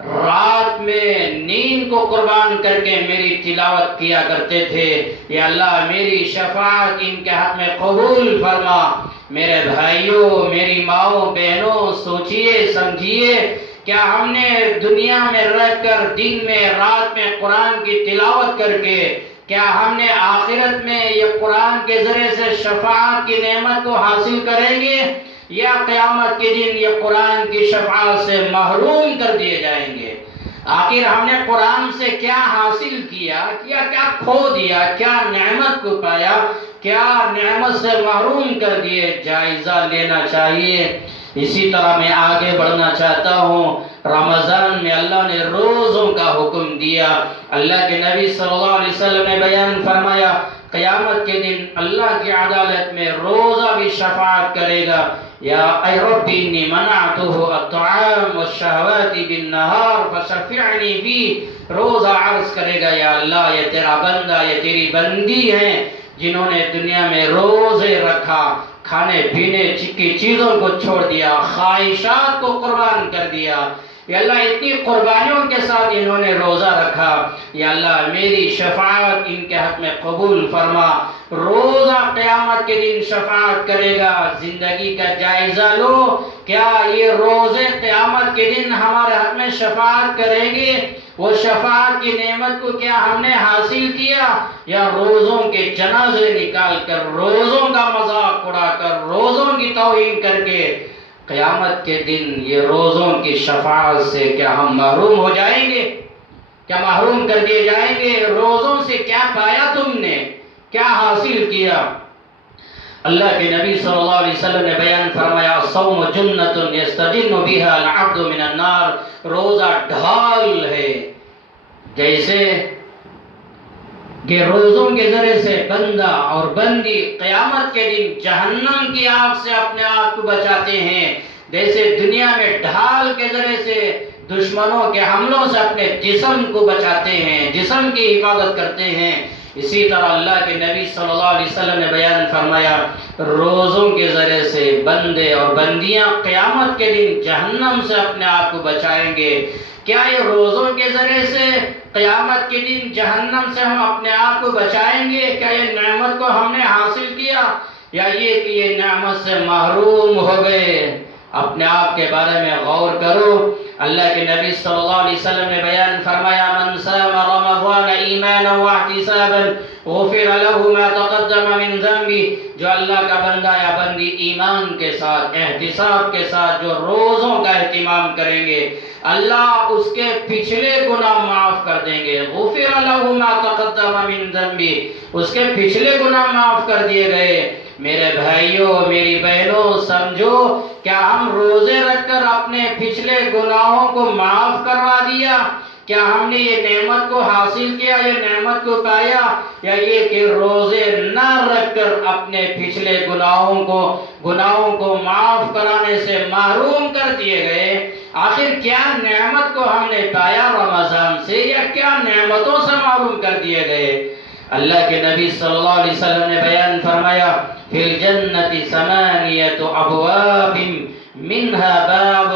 رات میں نیند کو قربان کر کے میری تلاوت کیا کرتے تھے، یا اللہ میری شفاعت ان کے حق میں قبول فرما۔ میرے بھائیوں، میری ماؤں بہنوں، سوچئے سمجھیے، کیا ہم نے دنیا میں رہ کر دن میں رات میں قرآن کی تلاوت کر کے، کیا ہم نے آخرت میں یہ قرآن کے ذریعے سے شفاعت کی نعمت کو حاصل کریں گے، یا قیامت کے دن یہ قرآن کی شفاعت سے محروم کر دیے جائیں گے؟ آخر ہم نے قرآن سے کیا حاصل کیا، کیا کھو دیا، کیا نعمت کو پایا، کیا نعمت سے محروم کر دیے؟ جائزہ لینا چاہیے۔ اسی طرح میں آگے بڑھنا چاہتا ہوں۔ رمضان میں اللہ نے روزوں کا حکم دیا۔ اللہ کے نبی صلی اللہ علیہ وسلم نے بیان فرمایا، قیامت کے دن اللہ کی عدالت میں روزہ بھی شفاعت کرے گا، یا اے رب انی منعتہ الطعام والشہوات بالنہار فشفعنی فیہ، روزہ عرض کرے گا، یا اللہ یہ تیرا بندہ، یہ تیری بندی ہے جنہوں نے دنیا میں روزے رکھا، کھانے پینے کی چیزوں کو چھوڑ دیا، خواہشات کو قربان کر دیا، یا اللہ اتنی قربانیوں کے ساتھ انہوں نے روزہ رکھا، یا اللہ میری شفاعت ان کے حق میں قبول فرما۔ روزہ قیامت کے دن شفاعت کرے گا۔ زندگی کا جائزہ لو، کیا یہ روزے قیامت کے دن ہمارے حق میں شفاعت کریں گے؟ وہ شفاعت کی نعمت کو کیا ہم نے حاصل کیا، یا روزوں کے جنازے نکال کر، روزوں کا مذاق اڑا کر، روزوں کی توہین کر کے قیامت کے دن یہ روزوں کی شفاعت سے کیا ہم محروم ہو جائیں گے؟ کیا محروم کر دیے جائیں گے؟ روزوں سے کیا پایا تم نے، کیا حاصل کیا؟ اللہ کے نبی صلی اللہ علیہ وسلم نے بیان فرمایا، الصوم جنۃ یستجن بها العبد من النار، روزہ ڈھال ہے، جیسے کہ روزوں کے ذریعے سے بندہ اور بندی قیامت کے دن جہنم کی آگ سے اپنے آپ کو بچاتے ہیں، جیسے دنیا میں ڈھال کے ذریعے سے دشمنوں کے حملوں سے اپنے جسم کو بچاتے ہیں، جسم کی حفاظت کرتے ہیں، اسی طرح اللہ کے نبی صلی اللہ علیہ وسلم نے بیان فرمایا، روزوں کے ذریعے سے بندے اور بندیاں قیامت کے دن جہنم سے اپنے آپ کو بچائیں گے۔ کیا یہ روزوں کے ذریعے سے قیامت کے دن جہنم سے ہم اپنے آپ کو بچائیں گے؟ کیا یہ نعمت کو ہم نے حاصل کیا، یا یہ کہ یہ نعمت سے محروم ہو گئے؟ اپنے آپ کے بارے میں غور کرو۔ اللہ کے نبی صلی اللہ علیہ وسلم نے بیان فرمایا، من صام رمضان ایمانا واحتسابا غفر له ما تقدم من ذنبه، جو اللہ کا بندہ یا بندی ایمان کے ساتھ، احتساب کے ساتھ جو روزوں کا اہتمام کریں گے، اللہ اس کے پچھلے گناہ معاف کر دیں گے۔ غفر له ما تقدم من ذنبه، اس کے پچھلے گناہ معاف کر دیے گئے۔ میرے بھائیوں، میری بہنوں، سمجھو، کیا ہم روزے رکھ کر اپنے پچھلے گناہوں کو معاف کروا دیا؟ کیا ہم نے یہ نعمت کو حاصل کیا، یہ نعمت کو پایا، یا یہ کہ روزے نہ رکھ کر اپنے پچھلے گناہوں کو معاف کرانے سے محروم کر دیے گئے؟ آخر کیا نعمت کو ہم نے پایا رمضان سے، یا کیا نعمتوں سے محروم کر دیے گئے؟ اللہ کے نبی صلی اللہ علیہ وسلم نے بیان فرمایا، فی الجنت ثمانیۃ ابواب منہا باب،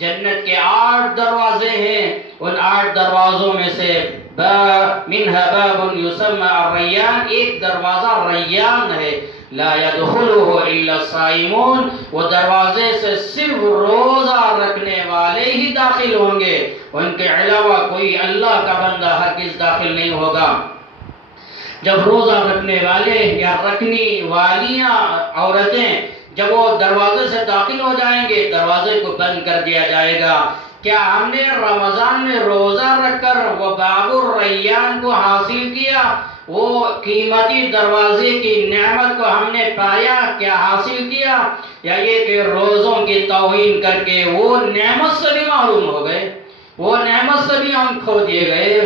جنت کے 8 دروازے ہیں، ان 8 دروازوں میں سے منہا باب یسمى الریان، ایک دروازہ ریان ہے، لا يدخلہ الا الصائمون، وہ دروازے سے صرف روزہ رکھنے والے ہی داخل ہوں گے، ان کے علاوہ کوئی اللہ کا بندہ ہرگز داخل نہیں ہوگا۔ جب روزہ رکھنے والے یا رکھنے والیاں عورتیں جب وہ دروازے سے داخل ہو جائیں گے، دروازے کو بند کر دیا جائے گا۔ کیا ہم نے رمضان میں روزہ رکھ کر وہ باب الریان کو حاصل کیا، وہ قیمتی دروازے کی نعمت کو ہم نے پایا، کیا حاصل کیا، یا یہ کہ روزوں کی توہین کر کے وہ نعمت سے بھی محروم ہو گئے، وہ نعمت سے بھی ہم کھو دیے گئے،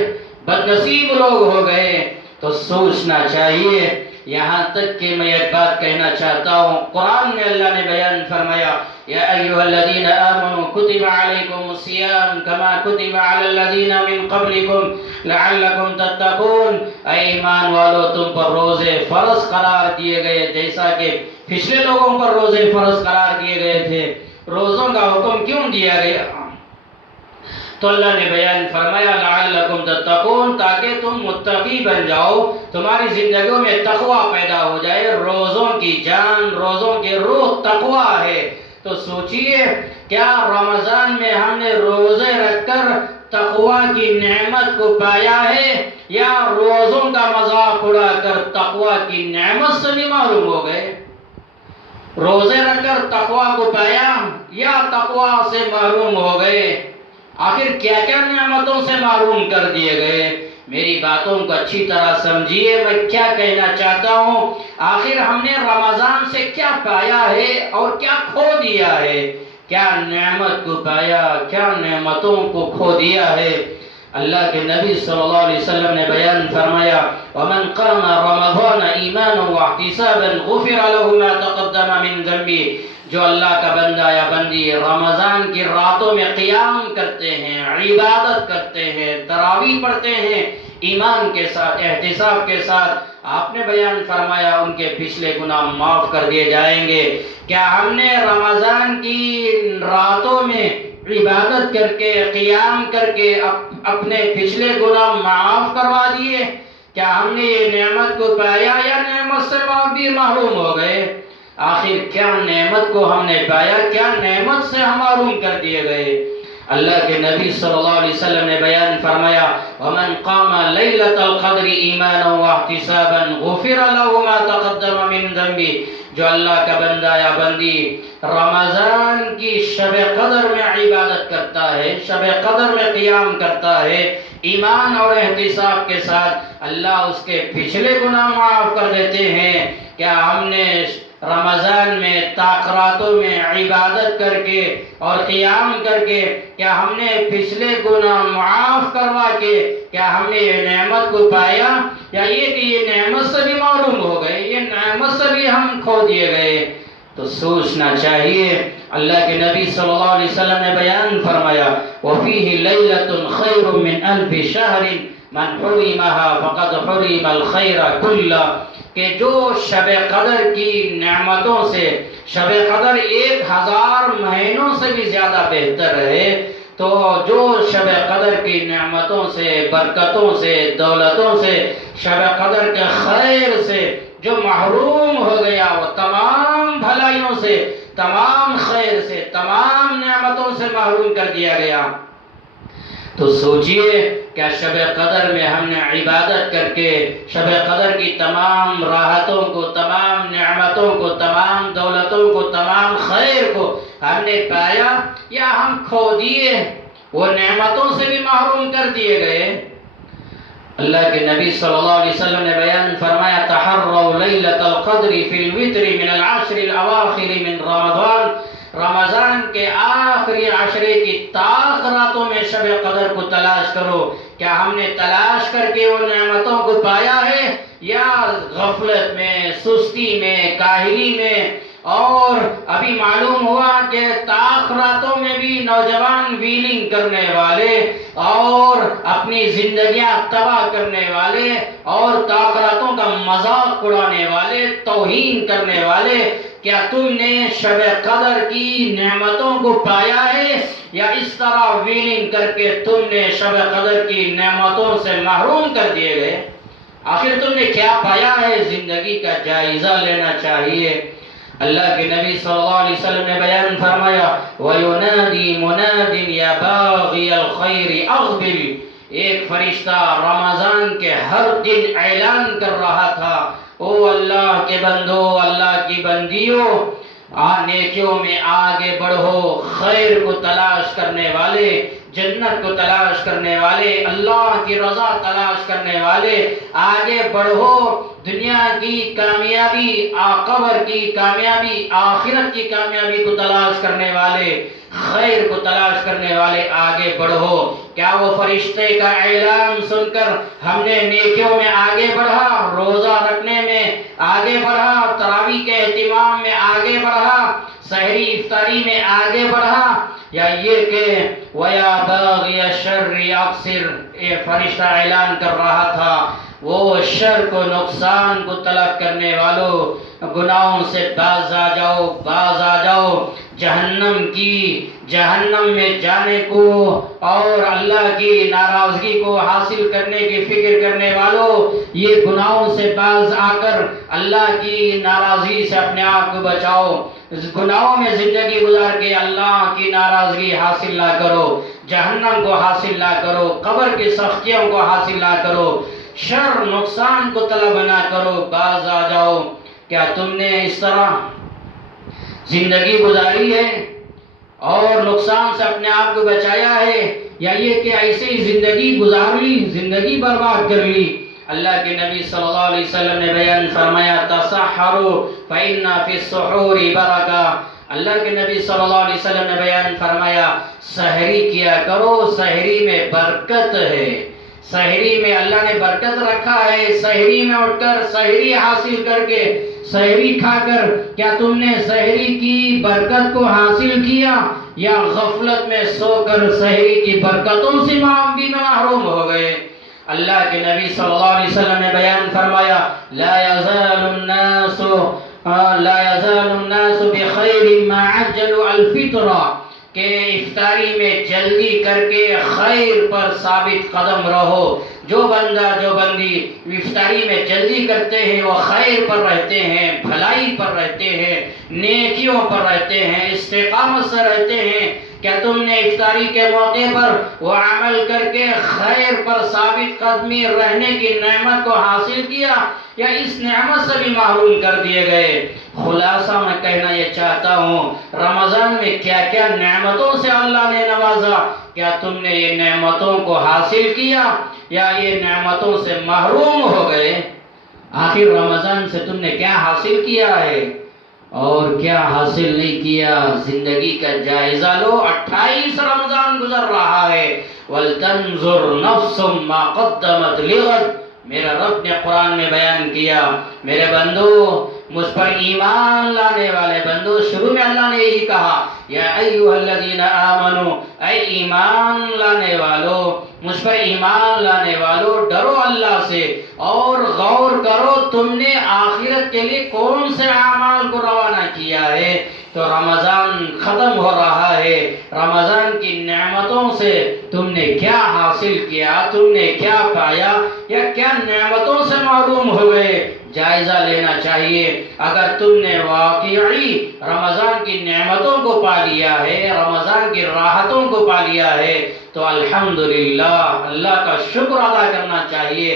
بدنصیب لوگ ہو گئے؟ تو سوچنا چاہیے۔ یہاں تک کہ میں ایک بات کہنا چاہتا ہوں، قرآن میں اللہ نے بیان فرمایا یا ایھا الذین آمنوا کتب علیکم الصیام کما کتب علی الذین من قبلکم لعلکم تتقون، اے ایمان والو تم پر روزے فرض قرار دیے گئے جیسا کہ پچھلے لوگوں پر روزے فرض قرار دیے گئے تھے۔ روزوں کا حکم کیوں دیا گیا؟ تو اللہ نے بیان فرمایا لعلکم تتقون، تاکہ تم متقی بن جاؤ، تمہاری زندگیوں میں تقوی پیدا ہو جائے۔ روزوں کی جان، روزوں کی روح تقوی ہے۔ تو سوچئے کیا رمضان میں ہم نے روزے رکھ کر تقوی کی نعمت کو پایا ہے، یا روزوں کا مذاق اڑا کر تقوی کی نعمت سے بھی معروم ہو گئے؟ روزے رکھ کر تقوی کو پایا یا تقوی سے محروم ہو گئے؟ آخر کیا کیا نعمتوں سے محروم کر دیے گئے؟ میری باتوں کو اچھی طرح سمجھیے، میں کیا کہنا چاہتا ہوں۔ آخر ہم نے رمضان سے کیا پایا ہے اور کیا کھو دیا ہے؟ کیا نعمت کو پایا، کیا نعمتوں کو کھو دیا ہے؟ اللہ کے نبی صلی اللہ علیہ وسلم نے بیان فرمایا وَمَنْ قَامَ رَمَضَانَ إِيمَانًا وَاحْتِسَابًا غُفِرَ لَهُ مَا تَقَدَّمَ مِنْ ذَنْبِهِ، جو اللہ کا بندہ یا بندی رمضان کی راتوں میں قیام کرتے ہیں، عبادت کرتے ہیں، تراویح پڑھتے ہیں، ایمان کے ساتھ، احتساب کے ساتھ، آپ نے بیان فرمایا ان کے پچھلے گناہ معاف کر دیے جائیں گے۔ کیا ہم نے رمضان کی راتوں میں عبادت کر کے، قیام کر کے اپنے پچھلے گناہ معاف کروا دیے؟ کیا ہم نے یہ نعمت کو پایا یا نعمت سے بھی محروم ہو گئے؟ آخر کیا نعمت کو ہم نے پایا، کیا نعمت سے ہم محروم کر دیے گئے؟ اللہ کے نبی صلی اللہ علیہ وسلم نے بیان فرمایا وَمَنْ قَامَ لَيْلَةَ الْقَدْرِ إِيمَانًا وَاحْتِسَابًا غُفِرَ لَهُ مَا تَقَدَّمَ مِنْ ذَنْبِهِ، جو اللہ کا بندہ یا بندی رمضان کی شب قدر میں عبادت کرتا ہے، شب قدر میں قیام کرتا ہے، ایمان اور احتساب کے ساتھ، اللہ اس کے پچھلے گناہ معاف کر دیتے ہیں۔ کیا ہم نے رمضان میں تاخراتوں میں عبادت کر کے اور قیام کر کے، کیا ہم نے پچھلے گناہ معاف کروا کے، کیا ہم نے یہ نعمت کو پایا، یا یہ کہ یہ نعمت سے بھی محروم ہو گئے، یہ نعمت سے بھی ہم کھو دیے گئے؟ تو سوچنا چاہیے۔ اللہ کے نبی صلی اللہ علیہ وسلم نے بیان فرمایا وَفِيهِ لَيْلَةٌ خَيْرٌ مِّنْ أَلْفِ شَهْرٍ مَنْ حُرِمَهَا فَقَدْ حُرِمَ الْخَيْرَ كُلَّهُ، کہ جو شب قدر کی نعمتوں سے، شب قدر 1000 مہینوں سے بھی زیادہ بہتر ہے، تو جو شب قدر کی نعمتوں سے، برکتوں سے، دولتوں سے، شب قدر کے خیر سے جو محروم ہو گیا، وہ تمام بھلائیوں سے، تمام خیر سے، تمام نعمتوں سے محروم کر دیا گیا۔ تو سوچئے کیا شب قدر میں ہم نے عبادت کر کے شب قدر کی تمام راحتوں کو، تمام نعمتوں کو، تمام دولتوں کو، تمام خیر کو ہم نے پایا، یا ہم کھو دیے، وہ نعمتوں سے بھی محروم کر دیے گئے؟ اللہ کے نبی صلی اللہ علیہ وسلم نے بیان فرمایا تحروا لیلۃ القدر فی الوتر من العشر الاواخر من رمضان، رمضان کے آخری عشرے کی تاخراتوں میں شب قدر کو تلاش کرو۔ کیا ہم نے تلاش کر کے وہ نعمتوں کو پایا ہے، یا غفلت میں، سستی میں، کاہلی میں؟ اور ابھی معلوم ہوا کہ تاخراتوں میں بھی نوجوان ویلنگ کرنے والے اور اپنی زندگیاں تباہ کرنے والے اور تاخراتوں کا مذاق اڑانے والے، توہین کرنے والے، کیا تم نے شب قدر کی نعمتوں کو پایا ہے، یا اس طرح ویلنگ کر کے تم نے شب قدر کی نعمتوں سے محروم کر دیے گئے؟ آخر تم نے کیا پایا ہے؟ زندگی کا جائزہ لینا چاہیے۔ اللہ کے نبی صلی اللہ علیہ وسلم نے بیان فرمایا وَيُنَادِي مُنَادٍ يَا بَاغِيَ الْخَيْرِ أَقْبِلْ، ایک فرشتہ رمضان کے ہر دن اعلان کر رہا تھا او اللہ کے بندو، اللہ کی بندیوں، نیکیوں میں آگے بڑھو، خیر کو تلاش کرنے والے، جنت کو تلاش کرنے والے، اللہ کی رضا تلاش کرنے والے، آگے بڑھو، دنیا کی کامیابی، قبر کی کامیابی، آخرت کی کامیابی کو تلاش کرنے والے، خیر کو تلاش کرنے والے آگے بڑھو۔ کیا وہ فرشتے کا اعلان سن کر ہم نے نیکیوں میں آگے بڑھا، روزہ رکھنے میں آگے بڑھا، تراویح کے اہتمام میں آگے بڑھا، سحری افطاری میں آگے بڑھا، یا یہ کہ وَيَا بَاغِيَ الشَّرِّ أَقْصِرْ، یہ فرشتہ اعلان کر رہا تھا وہ شر کو، نقصان کو طلب کرنے والوں، گناہوں سے باز آ جاؤ، باز آ جاؤ، جہنم میں جانے کو اور اللہ کی ناراضگی کو حاصل کرنے کی فکر کرنے والوں، یہ گناہوں سے باز آ کر اللہ کی ناراضگی سے اپنے آپ کو بچاؤ، گناہوں میں زندگی گزار کے اللہ کی ناراضگی حاصل نہ کرو، جہنم کو حاصل نہ کرو، قبر کی سختیوں کو حاصل نہ کرو، شر نقصان کو طلب نہ کرو، باز آ جاؤ۔ کیا تم نے اس طرح زندگی گزاری ہے اور نقصان سے اپنے آپ کو بچایا ہے، یا یہ کہ ایسے ہی زندگی گزار لی، زندگی برباد کر لی؟ اللہ کے نبی صلی اللہ علیہ وسلم نے بیان فرمایا تسحروا فإن فی السحور برکہ، اللہ کے نبی صلی اللہ علیہ وسلم نے بیان فرمایا سحری کیا کرو، سحری میں برکت ہے، سحری میں اللہ نے برکت رکھا ہے، سحری میں اٹھ کر سحری حاصل کر کے، سحری کھا کر کیا تم نے سحری کی برکت کو حاصل کیا، یا غفلت میں سو کر سحری کی برکتوں سے بھی محروم ہو گئے؟ اللہ کے نبی صلی اللہ علیہ وسلم نے بیان فرمایا لا يزال الناس بخیر ما عجلوا الفطرہ، کہ افطاری میں جلدی کر کے خیر پر ثابت قدم رہو، جو بندہ جو بندی افطاری میں جلدی کرتے ہیں وہ خیر پر رہتے ہیں، بھلائی پر رہتے ہیں، نیکیوں پر رہتے ہیں، استقامت سے رہتے ہیں۔ کیا تم نے افطاری کے موقع پر وہ عمل کر کے خیر پر ثابت قدمی رہنے کی نعمت کو حاصل کیا، یا اس نعمت سے بھی محروم کر دیے گئے؟ خلاصہ میں کہنا یہ چاہتا ہوں، رمضان میں کیا کیا نعمتوں سے اللہ نے نوازا، کیا تم نے یہ نعمتوں کو حاصل کیا یا یہ نعمتوں سے محروم ہو گئے؟ آخر رمضان سے تم نے کیا حاصل کیا ہے اور کیا حاصل نہیں کیا؟ زندگی کا جائزہ لو، 28 رمضان گزر رہا ہے، وَلْتَنْظُرْ نَفْسٌ مَا قَدَّمَتْ لِغَدٍ، میرا رب نے قرآن میں بیان کیا میرے بندو، مجھ پر ایمان لانے والے بندو، شروع میں اللہ نے یہی کہا یا ایھا الذین آمنو، اے ایمان لانے والو، مجھ پر ایمان لانے والو، ڈرو اللہ سے اور غور کرو تم نے آخرت کے لیے کون سے اعمال کو روانہ کیا ہے۔ تو رمضان ختم ہو رہا ہے، رمضان کی نعمتوں سے تم نے کیا حاصل کیا، تم نے کیا پایا، یا کیا نعمتوں سے محروم ہوئے؟ جائزہ لینا چاہیے۔ اگر تم نے واقعی رمضان کی نعمتوں کو پا لیا ہے، رمضان کی راحتوں کو پا لیا ہے، تو الحمدللہ اللہ کا شکر ادا کرنا چاہیے۔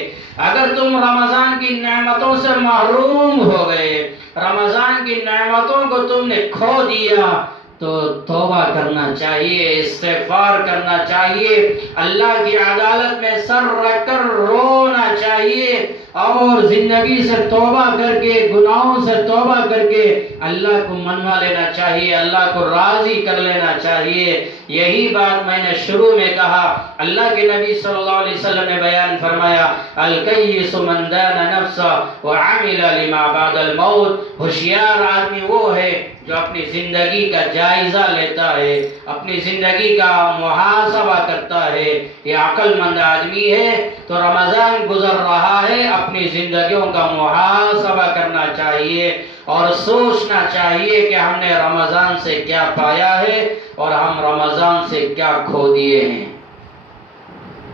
اگر تم رمضان کی نعمتوں سے محروم ہو گئے، رمضان کی نعمتوں کو تم نے کھو دیا، تو توبہ کرنا چاہیے، استغفار کرنا چاہیے، اللہ کی عدالت میں سر رکھ کر رونا چاہیے، اور زندگی سے توبہ کر کے، گناہوں سے توبہ کر کے اللہ کو منوا لینا چاہیے، اللہ کو راضی کر لینا چاہیے۔ یہی بات میں نے شروع میں کہا، اللہ کے نبی صلی اللہ علیہ وسلم نے بیان فرمایا الکیس من دان نفسہ وعمل لما بعد الموت، ہوشیار آدمی وہ ہے جو اپنی زندگی کا جائزہ لیتا ہے، اپنی زندگی کا محاسبہ کرتا ہے، یہ عقل مند آدمی ہے۔ تو رمضان گزر رہا ہے، اپنی زندگیوں کا محاسبہ کرنا چاہیے اور سوچنا چاہیے کہ ہم نے رمضان سے کیا پایا ہے اور ہم رمضان سے کیا کھو دیے ہیں۔